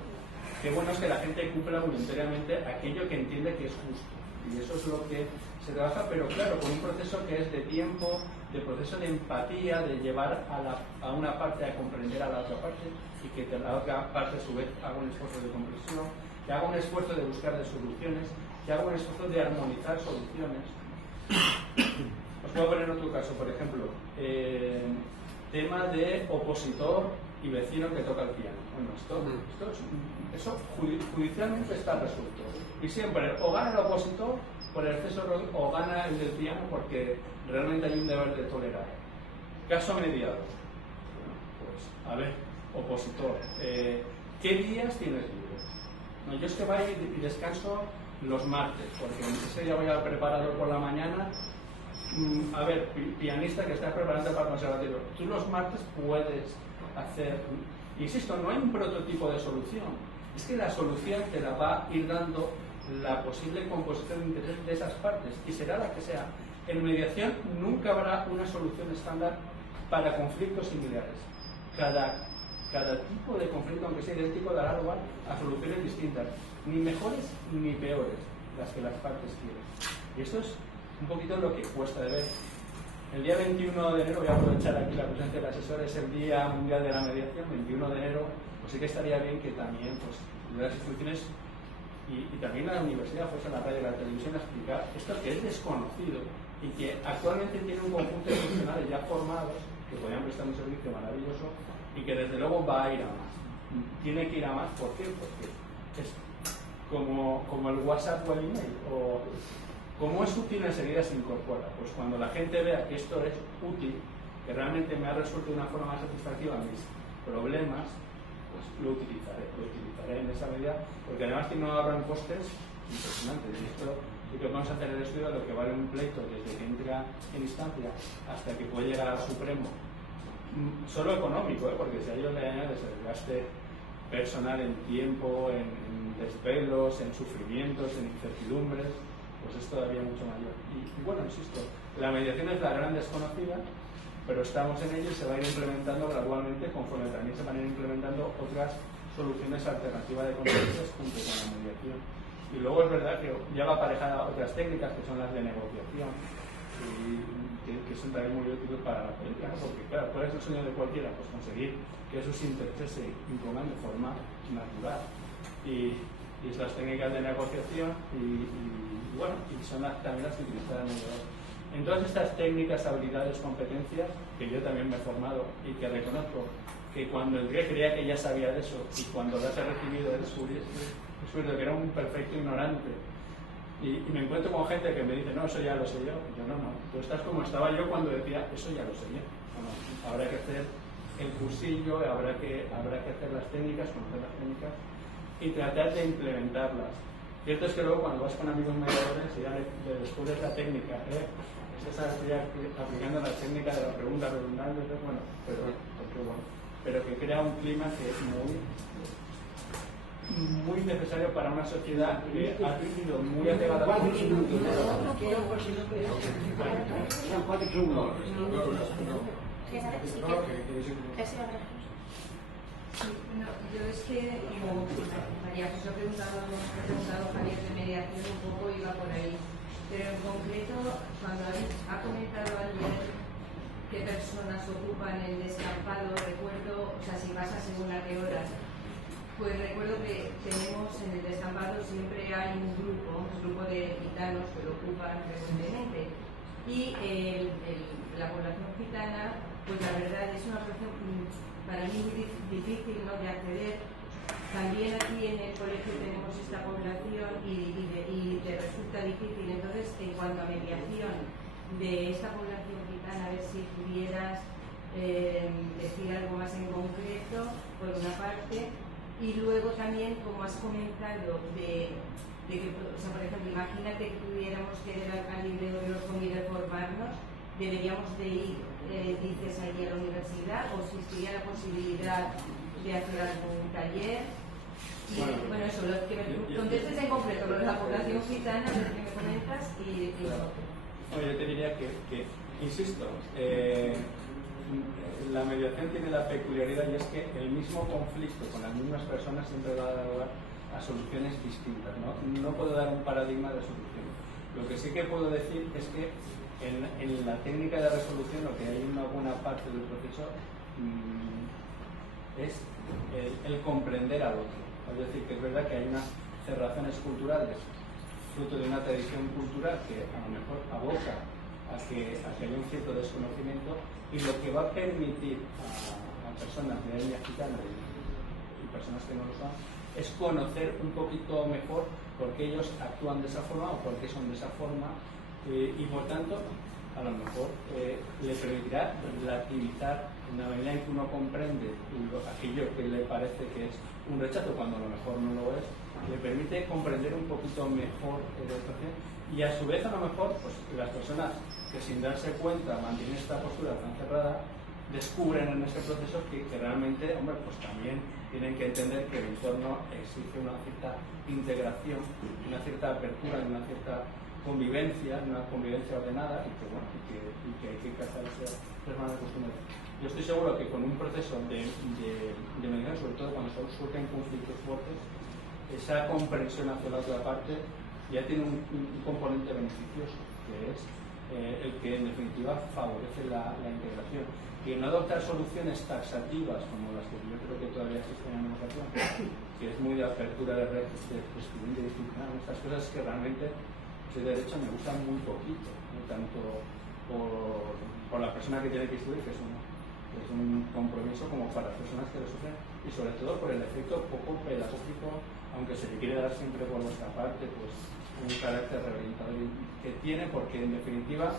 qué bueno es que la gente cumpla voluntariamente aquello que entiende que es justo. Y eso es lo que se trabaja, pero claro, con un proceso que es de tiempo, de proceso de empatía, de llevar a una parte a comprender a la otra parte y que la otra parte a su vez haga un esfuerzo de comprensión, que haga un esfuerzo de buscar de soluciones, que haga un esfuerzo de armonizar soluciones. Os puedo poner otro caso, por ejemplo, tema de opositor y vecino que toca el piano. Bueno, eso judicialmente está resuelto. Y siempre o gana el opositor por el exceso o gana el del piano porque realmente hay un deber de tolerar. Caso mediado. Bueno, pues, a ver, opositor, ¿qué días tienes libres? No, yo es que voy y descanso los martes, porque ese día voy a prepararlo por la mañana. A ver, pianista que estás preparando para el conservatorio, tú los martes puedes hacer, insisto, no hay un prototipo de solución, es que la solución te la va a ir dando la posible composición de interés de esas partes y será la que sea. En mediación nunca habrá una solución estándar para conflictos similares. Cada tipo de conflicto, aunque sea idéntico, dará lugar a soluciones distintas, ni mejores ni peores, las que las partes quieren. Y esto es un poquito lo que cuesta de ver. El día 21 de enero, voy a aprovechar aquí la presencia del asesor, es el Día Mundial de la Mediación. 21 de enero, pues sí que estaría bien que también pues, las instituciones y también la universidad, fuese la radio y la televisión, a explicar esto que es desconocido y que actualmente tiene un conjunto de profesionales ya formados que podrían prestar un servicio maravilloso y que desde luego va a ir a más. Tiene que ir a más, ¿por qué? Porque es como el WhatsApp o el email, o como es útil enseguida se incorpora. Pues cuando la gente vea que esto es útil, que realmente me ha resuelto de una forma más satisfactiva mis problemas, pues lo utilizaré en esa medida, porque además tiene un ahorro en costes impresionante. De esto sí que podemos hacer el estudio de lo que vale un pleito desde que entra en instancia hasta que puede llegar al Supremo, solo económico, porque si a ellos le añades el gaste personal en tiempo, en desvelos, en sufrimientos, en incertidumbres, pues es todavía mucho mayor. Y bueno, insisto, la mediación es la gran desconocida, pero estamos en ello y se va a ir implementando gradualmente conforme también se van a ir implementando otras soluciones alternativas de controversias junto con la mediación. Y luego es verdad que ya va aparejada a otras técnicas que son las de negociación y que son también muy útiles para la política, ¿no? Porque claro, ¿cuál es el sueño de cualquiera? Pues conseguir que esos intereses se impongan de forma natural. Y las técnicas de negociación y son también las que utilizan el mediador. En todas estas técnicas, habilidades, competencias, que yo también me he formado y que reconozco que cuando entré creía que ya sabía de eso y cuando las he recibido he descubierto que era un perfecto ignorante y me encuentro con gente que me dice no, eso ya lo sé yo. Yo no, tú estás como estaba yo cuando decía eso ya lo sé yo. Bueno, habrá que hacer el cursillo, habrá que hacer las técnicas, conocer las técnicas y tratar de implementarlas. Cierto es que luego cuando vas con amigos mediadores y ya le descubres la técnica, estás aplicando la técnica de la pregunta redundante, bueno, pero que crea un clima que es muy necesario para una sociedad que ha sido muy apegada a la Bueno, yo es que, como María José ha preguntado Javier de mediación, un poco iba por ahí. Pero en concreto, cuando ha comentado ayer qué personas ocupan el descampado, recuerdo, o sea, si vas a según a qué horas, pues recuerdo que tenemos en el descampado siempre hay un grupo de gitanos que lo ocupan frecuentemente. Y la población gitana, pues la verdad es una población para mí muy difícil, ¿no?, de acceder. También aquí en el colegio tenemos esta población y te resulta difícil. Entonces, en cuanto a mediación de esta población gitana, a ver si pudieras decir algo más en concreto, por una parte, y luego también, como has comentado, de que, o sea, por ejemplo, imagínate que tuviéramos que ir al libre de los comités formarnos, deberíamos de ir, dices, allí a la universidad, o existiría la posibilidad de hacer algún taller. Y bueno, eso, lo que me contestes en concreto, lo de la población gitana, lo que me comentas y yo te diría que insisto, la mediación tiene la peculiaridad y es que el mismo conflicto con las mismas personas siempre va a dar lugar a soluciones distintas, ¿no? No puedo dar un paradigma de solución. Lo que sí que puedo decir es que en la técnica de resolución lo que hay en una buena parte del proceso es el comprender al otro. Es decir, que es verdad que hay unas cerrazones culturales fruto de una tradición cultural que a lo mejor aboca a que haya un cierto desconocimiento, y lo que va a permitir a personas de etnia gitana y personas que no lo son es conocer un poquito mejor por qué ellos actúan de esa forma o por qué son de esa forma, y por tanto a lo mejor le permitirá relativizar en la medida en que uno comprende aquello que le parece que es un rechazo cuando a lo mejor no lo es, le permite comprender un poquito mejor la situación, y a su vez a lo mejor pues, las personas que sin darse cuenta mantienen esta postura tan cerrada descubren en ese proceso que realmente, hombre, pues también tienen que entender que el entorno exige una cierta integración, una cierta apertura, una cierta convivencia, una convivencia ordenada, y que, bueno, y que hay que cazar esa hermana costumbre. Yo estoy seguro que con un proceso de mediación, sobre todo cuando se surgen conflictos fuertes, esa comprensión hacia la otra parte ya tiene un componente beneficioso, que es el que en definitiva favorece la integración. Y no adoptar soluciones taxativas como las que yo creo que todavía existen en la educación, que es muy de apertura de red, de estudiante disciplinar, estas cosas que realmente de derecho me gustan muy poquito, no tanto por la persona que tiene que estudiar, que es un compromiso, como para las personas que lo sufren, y sobre todo por el efecto poco pedagógico, aunque se le quiere dar siempre por nuestra parte pues un carácter reorientador que tiene, porque en definitiva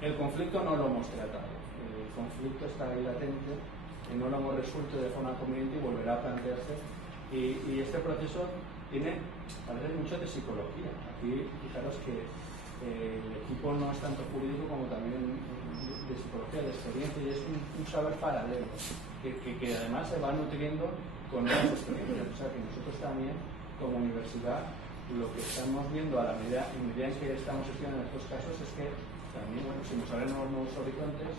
el conflicto no lo hemos tratado, el conflicto está ahí latente, no lo hemos resuelto de forma conveniente y volverá a plantearse, y este proceso tiene, parece mucho de psicología. Aquí fijaros que el equipo no es tanto jurídico como también de psicología, de experiencia, y es un saber paralelo que además se va nutriendo con nuevas experiencias. O sea que nosotros también como universidad lo que estamos viendo a la medida en que estamos estudiando estos casos es que también, bueno, si nos abren nuevos horizontes,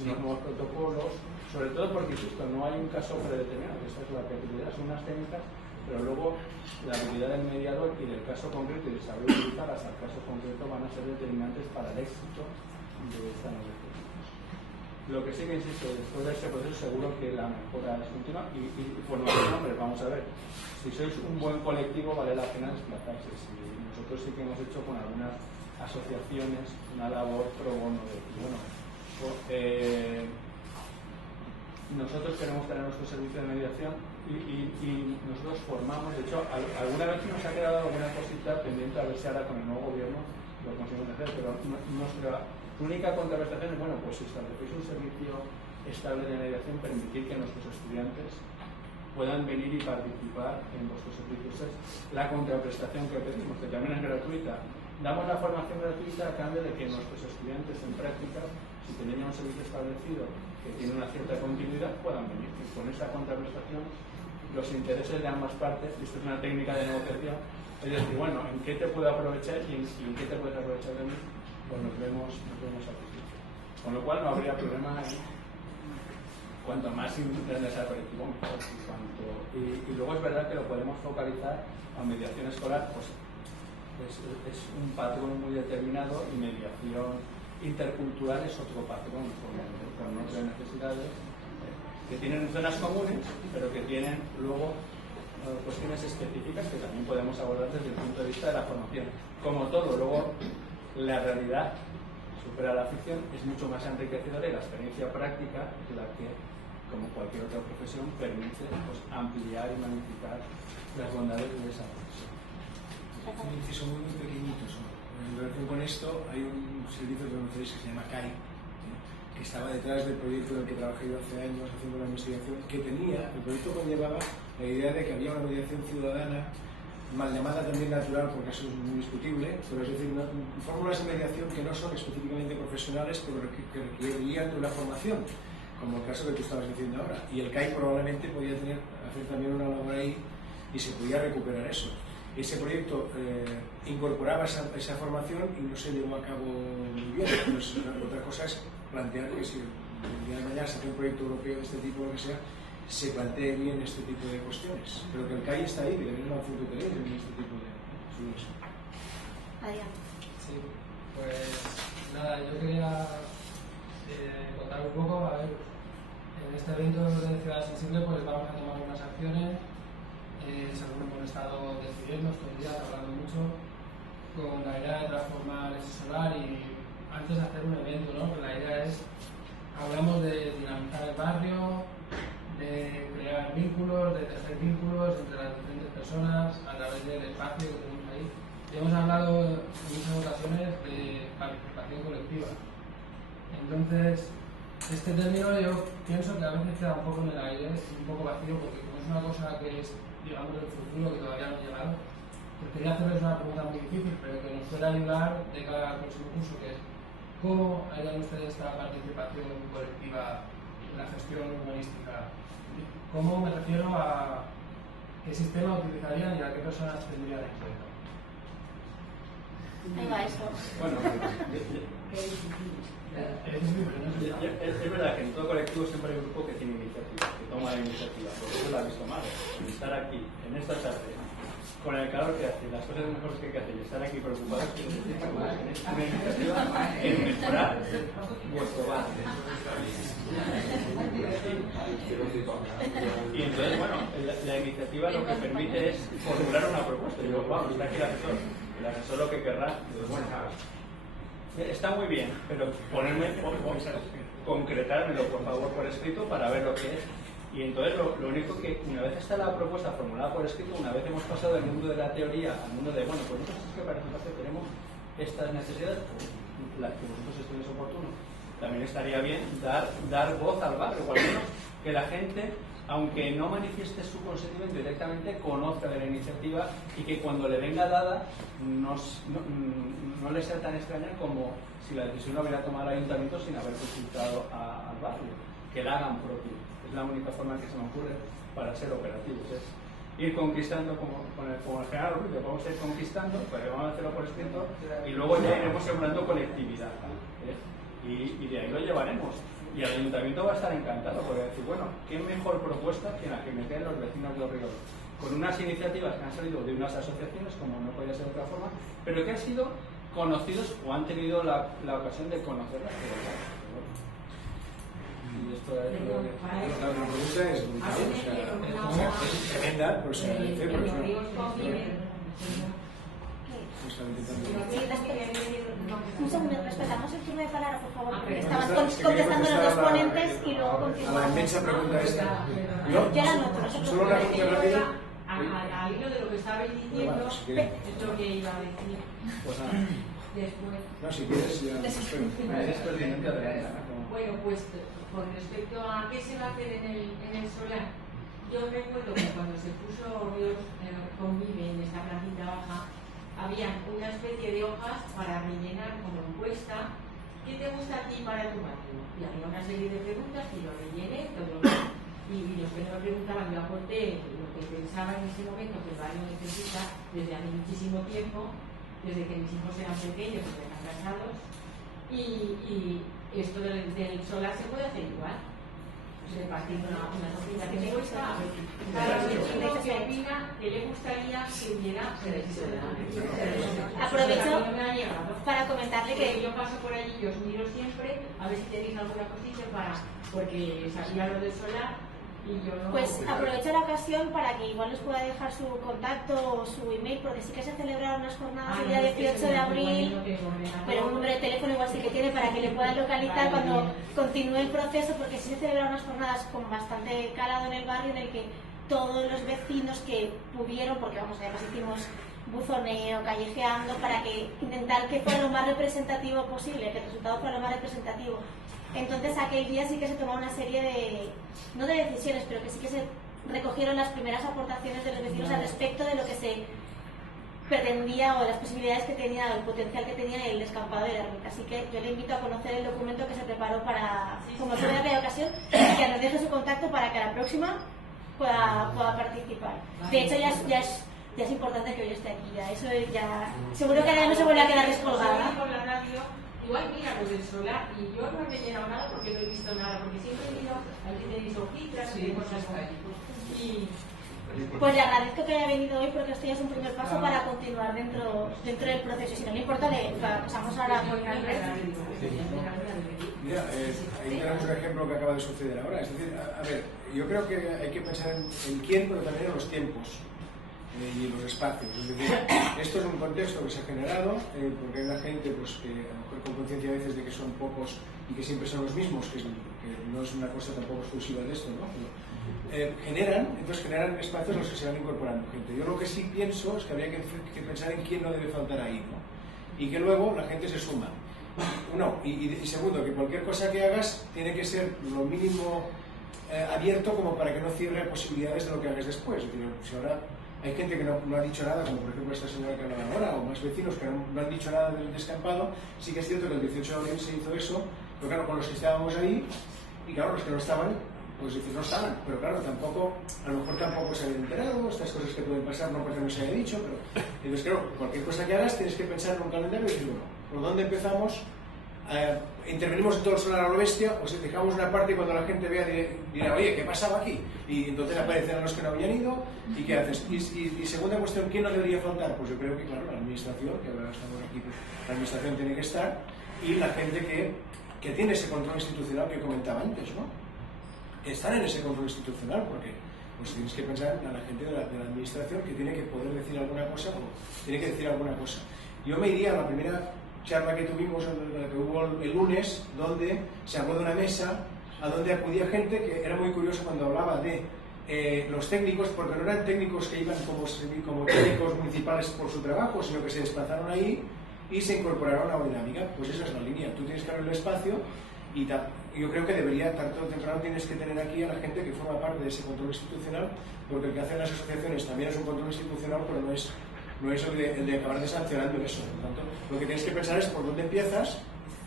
unos nuevos protocolos, sobre todo porque insisto, no hay un caso predeterminado, esa es la creatividad, son unas técnicas, pero luego la habilidad del mediador y del caso concreto y de saber utilizarlas al caso concreto van a ser determinantes para el éxito de esta negociación. Lo que sí que insisto, después de este proceso seguro que la mejora es continua, y por nuestros nombres, vamos a ver, si sois un buen colectivo vale la pena desplazarse. Si nosotros sí que hemos hecho con algunas asociaciones una labor pro bono de, bueno, nosotros queremos tener nuestro servicio de mediación y nosotros formamos, de hecho alguna vez nos ha quedado alguna cosita pendiente a ver si ahora con el nuevo gobierno lo conseguimos hacer, pero nuestra única contraprestación es, bueno, pues si establecéis un servicio estable de mediación, permitir que nuestros estudiantes puedan venir y participar en vuestros servicios. Es la contraprestación que pedimos, que también es gratuita. Damos la formación gratuita a cambio de que nuestros estudiantes en práctica, si tienen un servicio establecido que tiene una cierta continuidad, puedan venir. Y con esa contraprestación, los intereses de ambas partes, y esto es una técnica de negociación, es decir, bueno, ¿en qué te puedo aprovechar y en qué te puedes aprovechar de mí? Pues nos vemos aquí. Con lo cual no habría problema en cuanto más interés al colectivo mejor. Y luego es verdad que lo podemos focalizar a mediación escolar, pues es un patrón muy determinado, y mediación intercultural es otro patrón con otras necesidades que tienen zonas comunes, pero que tienen luego cuestiones específicas que también podemos abordar desde el punto de vista de la formación. Como todo, luego la realidad supera la ficción, es mucho más enriquecedora, y la experiencia práctica es la que, como cualquier otra profesión, permite pues, ampliar y magnificar las bondades de esa profesión. Un inciso muy pequeñito. En relación con esto, hay un servicio que conocéis que se llama CAI, que estaba detrás del proyecto en el que trabajé yo hace años haciendo la investigación, que el proyecto conllevaba la idea de que había una mediación ciudadana, mal llamada también natural, porque eso es muy discutible, pero es decir, fórmulas de mediación que no son específicamente profesionales, pero que requerirían de una formación, como el caso que tú estabas diciendo ahora. Y el CAI probablemente podía hacer también una labor ahí y se podía recuperar eso. Ese proyecto incorporaba esa formación y no se llevó a cabo muy bien. Entonces, otra cosa es plantear que si el día de mañana se hace un proyecto europeo de este tipo, lo que sea, se plantee bien este tipo de cuestiones. Pero que el CAI está ahí, que tiene una función de en este tipo de soluciones. Adrián. Sí, pues nada, yo quería contar un poco, a ver, en este evento de Ciudad Sensible pues vamos a tomar unas acciones, según hemos estado decidiendo estos días, hablando mucho, con la idea de transformar ese solar y antes de hacer un evento, ¿no? Pues la idea es, hablamos de dinamizar el barrio, de crear vínculos, de tejer vínculos entre las diferentes personas a través del espacio que tenemos ahí. Y hemos hablado en muchas ocasiones de participación colectiva. Entonces, este término yo pienso que a veces queda un poco en el aire, un poco vacío, porque como es una cosa que es, digamos, el futuro, que todavía no ha llegado, pues quería hacerles una pregunta muy difícil, pero que nos pueda ayudar de cara al próximo curso, que es ¿cómo harían ustedes esta participación colectiva en la gestión urbanística? ¿Cómo me refiero a qué sistema utilizarían y a qué personas tendrían en cuenta? Ahí va eso. Bueno, es verdad que en todo colectivo siempre hay un grupo que tiene iniciativa, que toma la iniciativa, porque eso lo ha visto mal. Estar aquí, en esta tarde, con el calor que hace, las cosas mejores que hay que hacer y estar aquí preocupados, que tenéis una iniciativa en mejorar vuestro barrio. Y entonces, bueno, la iniciativa lo que permite es formular una propuesta. Y luego, vamos, está aquí el asesor lo que querrá, bueno, está muy bien, pero concretármelo por favor por escrito para ver lo que es. Y entonces lo único que, una vez está la propuesta formulada por escrito, una vez hemos pasado del mundo de la teoría al mundo de, bueno, pues nosotros es que para que tenemos estas necesidades, las que vosotros estiméis oportuno. También estaría bien dar voz al barrio, o al menos que la gente, aunque no manifieste su consentimiento directamente, conozca de la iniciativa y que cuando le venga dada no le sea tan extraña como si la decisión la hubiera tomado el ayuntamiento sin haber consultado al barrio, que la hagan propio. Es la única forma que se me ocurre para ser operativos, es ir conquistando como el general Rubio, vamos a ir conquistando, pero vamos a hacerlo por escrito y luego ya iremos sembrando colectividad, y de ahí lo llevaremos. Y el ayuntamiento va a estar encantado porque decir, bueno, qué mejor propuesta que la que me den los vecinos de Orriols, con unas iniciativas que han salido de unas asociaciones, como no podía ser de otra forma, pero que han sido conocidos o han tenido la ocasión de conocerlas. Y esto es lo que... La pregunta es brutal, o sea, es tremenda, pero se agradece, pero es un segundo, respetamos el turno de palabra, por favor, porque estaban contestando los dos ponentes y luego continuamos. A la inmensa pregunta esta. Ya la noto, no se solo una pregunta rápida. Al hilo de lo que estabais diciendo, es lo que iba a decir. Pues nada. Después. No, si quieres, ya. Bueno, pues con respecto a qué se va a hacer en el solar, yo recuerdo que cuando se puso Orriols Convive en esta plantilla baja, había una especie de hojas para rellenar como encuesta. ¿Qué te gusta a ti para tu barrio? Y había una serie de preguntas que yo rellené, y los que no me preguntaban yo aporté lo que pensaba en ese momento que el barrio necesita desde hace muchísimo tiempo, desde que mis hijos eran pequeños y eran casados, y esto del solar se puede hacer igual. Repartir una cosita que me gusta, cada vecino que opina que le gustaría que hubiera aprovecho para comentarle que yo paso por allí y os miro siempre a ver si tenéis alguna cosita porque sabía lo del solar y yo no... Pues aprovecho la ocasión para que igual nos pueda dejar su contacto o su email, porque sí que se celebraron unas jornadas el día 18 de abril, pero un número de teléfono igual sí que tiene para que le puedan localizar cuando continúe el proceso, porque sí se celebraron unas jornadas con bastante calado en el barrio, en el que todos los vecinos que pudieron, porque vamos, además hicimos buzoneo, callejeando, para que intentar que fuera lo más representativo posible, que el resultado fuera lo más representativo. Entonces aquel día sí que se tomó una serie de, no de decisiones, pero que sí que se recogieron las primeras aportaciones de los vecinos al respecto de lo que se pretendía o las posibilidades que tenía, o el potencial que tenía el descampado de la ermita. Así que yo le invito a conocer el documento que se preparó para, como fue en aquella ocasión, y que nos deje su contacto para que a la próxima pueda participar. De hecho ya es importante que hoy esté aquí, ya eso ya seguro que ahora no se vuelve a quedar descolgada. igual mira lo del solar y yo no me he llenado nada porque no he visto nada, porque siempre he ido, allí tenéis hojitas y cosas así. Pues le agradezco que haya venido hoy porque esto ya es un primer paso para continuar dentro del proceso. Si no le importa, pasamos ahora por Albert. Mira, ahí tenemos un ejemplo que acaba de suceder ahora. Es decir, a ver, yo creo que hay que pensar en quién, pero también en los tiempos y en los espacios. Es decir, esto es un contexto que se ha generado porque hay una gente pues, que a lo mejor con conciencia a veces de que son pocos y que siempre son los mismos, que no es una cosa tampoco exclusiva de esto, ¿no? Pero, generan espacios en los que se van incorporando gente. Yo lo que sí pienso es que habría que pensar en quién no debe faltar ahí, ¿no? Y que luego la gente se suma. No, y segundo, que cualquier cosa que hagas tiene que ser lo mínimo abierto como para que no cierre posibilidades de lo que hagas después. Es decir, si ahora hay gente que no ha dicho nada, como por ejemplo esta señora que hablaba ahora, o más vecinos que no han dicho nada del descampado, sí que es cierto que el 18 de abril se hizo eso, pero claro, con los que estábamos ahí, y claro, los que no estaban, pues decir, no estaban, pero claro, tampoco, a lo mejor tampoco se habían enterado, estas cosas que pueden pasar, no porque no se haya dicho, pero entonces claro, cualquier cosa que hagas tienes que pensar en un calendario y decir, bueno, ¿por dónde empezamos? Intervenimos en todo el solar a lo bestia, o si dejamos una parte y cuando la gente vea dirá, oye, ¿qué pasaba aquí? Y entonces aparecerán los que no habían ido, ¿y qué haces? Y segunda cuestión, ¿quién no debería faltar? Pues yo creo que, claro, la administración, que ahora estamos aquí, pues, la administración tiene que estar, y la gente que tiene ese control institucional que comentaba antes, ¿no? Que están en ese control institucional, porque pues tienes que pensar en la gente de la administración que tiene que poder decir alguna cosa o tiene que decir alguna cosa. Yo me iría a la primera charla que tuvimos, que hubo el lunes, donde se habló de una mesa a donde acudía gente que era muy curioso cuando hablaba de los técnicos, porque no eran técnicos que iban como técnicos municipales por su trabajo, sino que se desplazaron ahí y se incorporaron a la dinámica. Pues esa es la línea, tú tienes que abrir el espacio y yo creo que debería, tarde o temprano tienes que tener aquí a la gente que forma parte de ese control institucional, porque el que hacen las asociaciones también es un control institucional, pero no es el de acabar de sancionando eso. Por tanto, lo que tienes que pensar es por dónde empiezas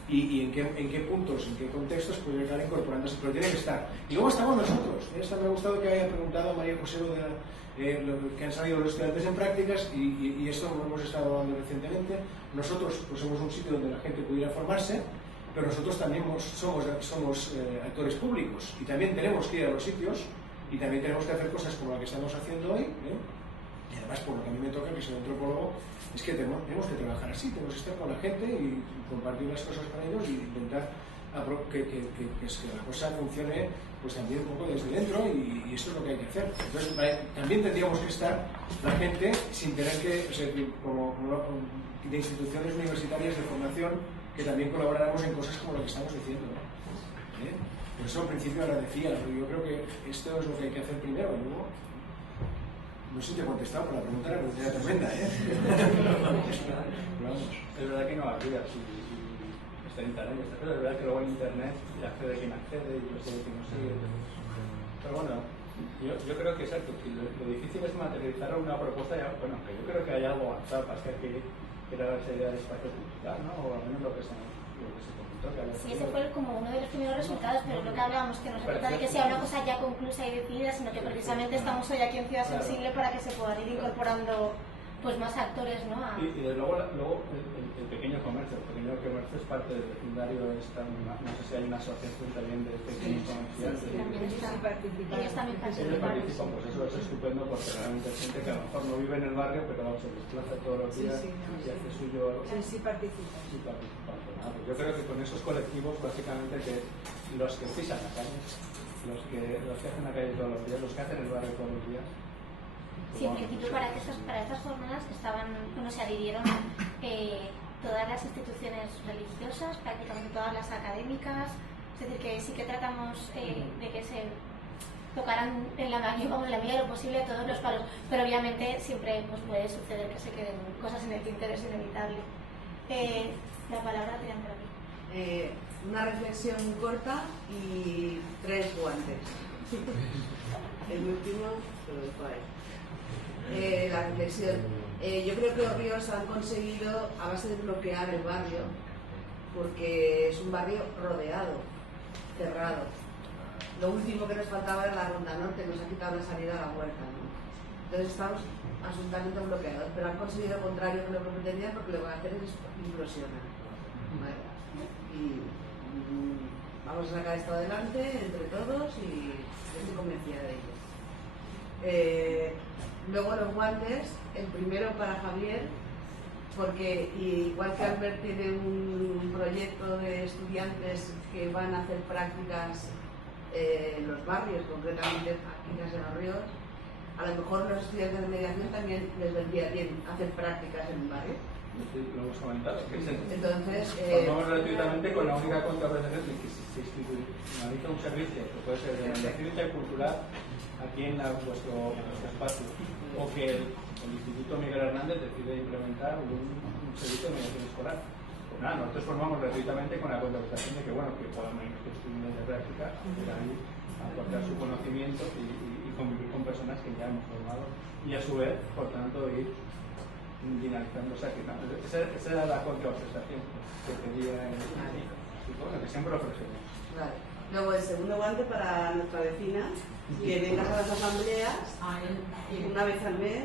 y en qué puntos, en qué contextos puedes estar incorporándose, pero tiene que estar. Y luego estamos nosotros. Esto me ha gustado que haya preguntado a María José lo que han salido los estudiantes en prácticas y esto lo hemos estado hablando recientemente. Nosotros pues, somos un sitio donde la gente pudiera formarse, pero nosotros también somos actores públicos y también tenemos que ir a los sitios y también tenemos que hacer cosas como la que estamos haciendo hoy, y además por lo que a mí me toca, que soy antropólogo, es que tenemos que trabajar así, tenemos que estar con la gente y compartir las cosas con ellos y intentar que la cosa funcione pues también un poco desde dentro y eso es lo que hay que hacer. Entonces también tendríamos que estar la gente sin tener que, o sea, como de instituciones universitarias de formación, que también colaboráramos en cosas como lo que estamos diciendo, ¿no? Por eso al principio agradecía, yo creo que esto es lo que hay que hacer primero y luego no sé si te he contestado, pero la pregunta era tremenda, Es verdad que no habría si está en internet, pero es verdad que luego en internet ya accede quien accede y yo sé que no sigue. Pero bueno, yo creo que exacto, que lo difícil es materializar una propuesta, bueno, que yo creo que hay algo avanzado, para que era esa idea de espacio cultural, ¿no? O al menos lo que se comentó. Sí, ese fue como uno de los primeros resultados, pero lo que hablábamos, que no se trata de que sea una cosa ya conclusa y definida, sino que precisamente estamos hoy aquí en Ciudad Sensible para que se puedan ir incorporando pues más actores, ¿no? Y desde luego el pequeño comercio es parte del vecindario, no sé si hay una asociación también de pequeños comerciantes. Sí, también ellos también participan, pues eso es estupendo porque realmente hay gente que a lo mejor no vive en el barrio, pero vamos, se desplaza todos los días y hace suyo algo. Sí participan. Sí participan. Pues yo creo que con esos colectivos, básicamente, que los que pisan la calle, los que hacen la calle todos los días, los que hacen el barrio todos los días. Sí, en principio para estas jornadas se adhirieron todas las instituciones religiosas, prácticamente todas las académicas, es decir, que sí que tratamos de que se tocaran en la medida de lo posible todos los palos, pero obviamente siempre pues, puede suceder que se queden cosas en el tintero, es inevitable. La palabra tiene por aquí. Una reflexión corta y 3 guantes. El último se lo dejo ahí. La reflexión. Yo creo que los ríos han conseguido, a base de bloquear el barrio, porque es un barrio rodeado, cerrado. Lo último que nos faltaba era la Ronda Norte, nos ha quitado la salida a la huerta, ¿no? Entonces estamos absolutamente bloqueados, pero han conseguido lo contrario que lo que pretendían, porque lo que van a hacer es implosionar. ¿Vale? y vamos a sacar esto adelante entre todos y estoy convencida de ello. Luego los guantes, el primero para Javier, porque igual que Albert tiene un proyecto de estudiantes que van a hacer prácticas en los barrios, concretamente prácticas en los ríos, a lo mejor los estudiantes de mediación también les vendría bien hacer prácticas en un barrio. Lo hemos comentado. Entonces, formamos gratuitamente con la única contraprestación de que se institucionaliza un servicio que puede ser de mediación intercultural aquí en vuestro espacio, o que el Instituto Miguel Hernández decide implementar un servicio de mediación escolar. Pues nada, nosotros formamos gratuitamente con la contraprestación de que, bueno, que puedan venir nuestros estudiantes de práctica, ahí aportar su conocimiento y convivir con personas que ya hemos formado y a su vez, por tanto, ir dinamizando. O sea, que no, esa era la contraprestación que pedía el y bueno, que siempre ofrecemos. Vale. Luego el segundo guante para nuestra vecina, que vengas a las asambleas una vez al mes,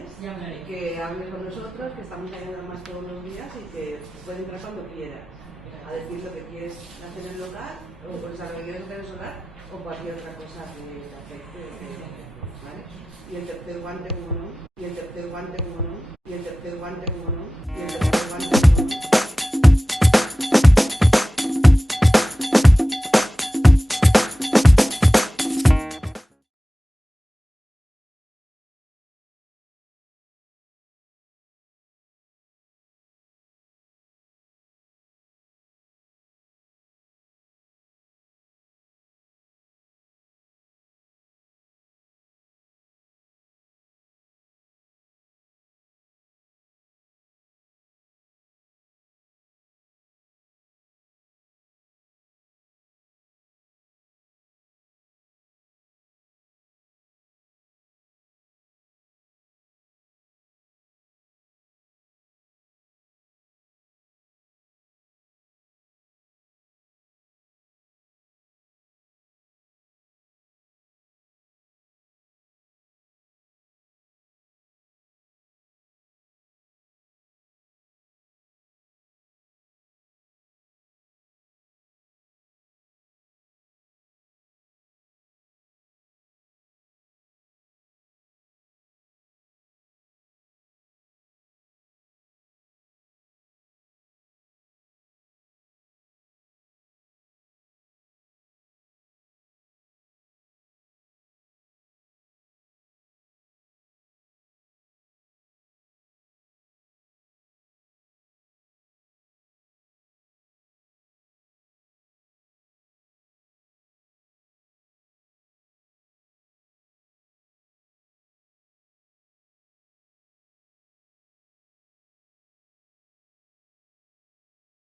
que hables con nosotros, que estamos ahí más todos los días y que puedes entrar cuando quieras a decir lo que quieres hacer en el local o pues a lo que quieres hacer en el solar o cualquier otra cosa que te afecte. ¿Vale? Y el tercer guante, como no,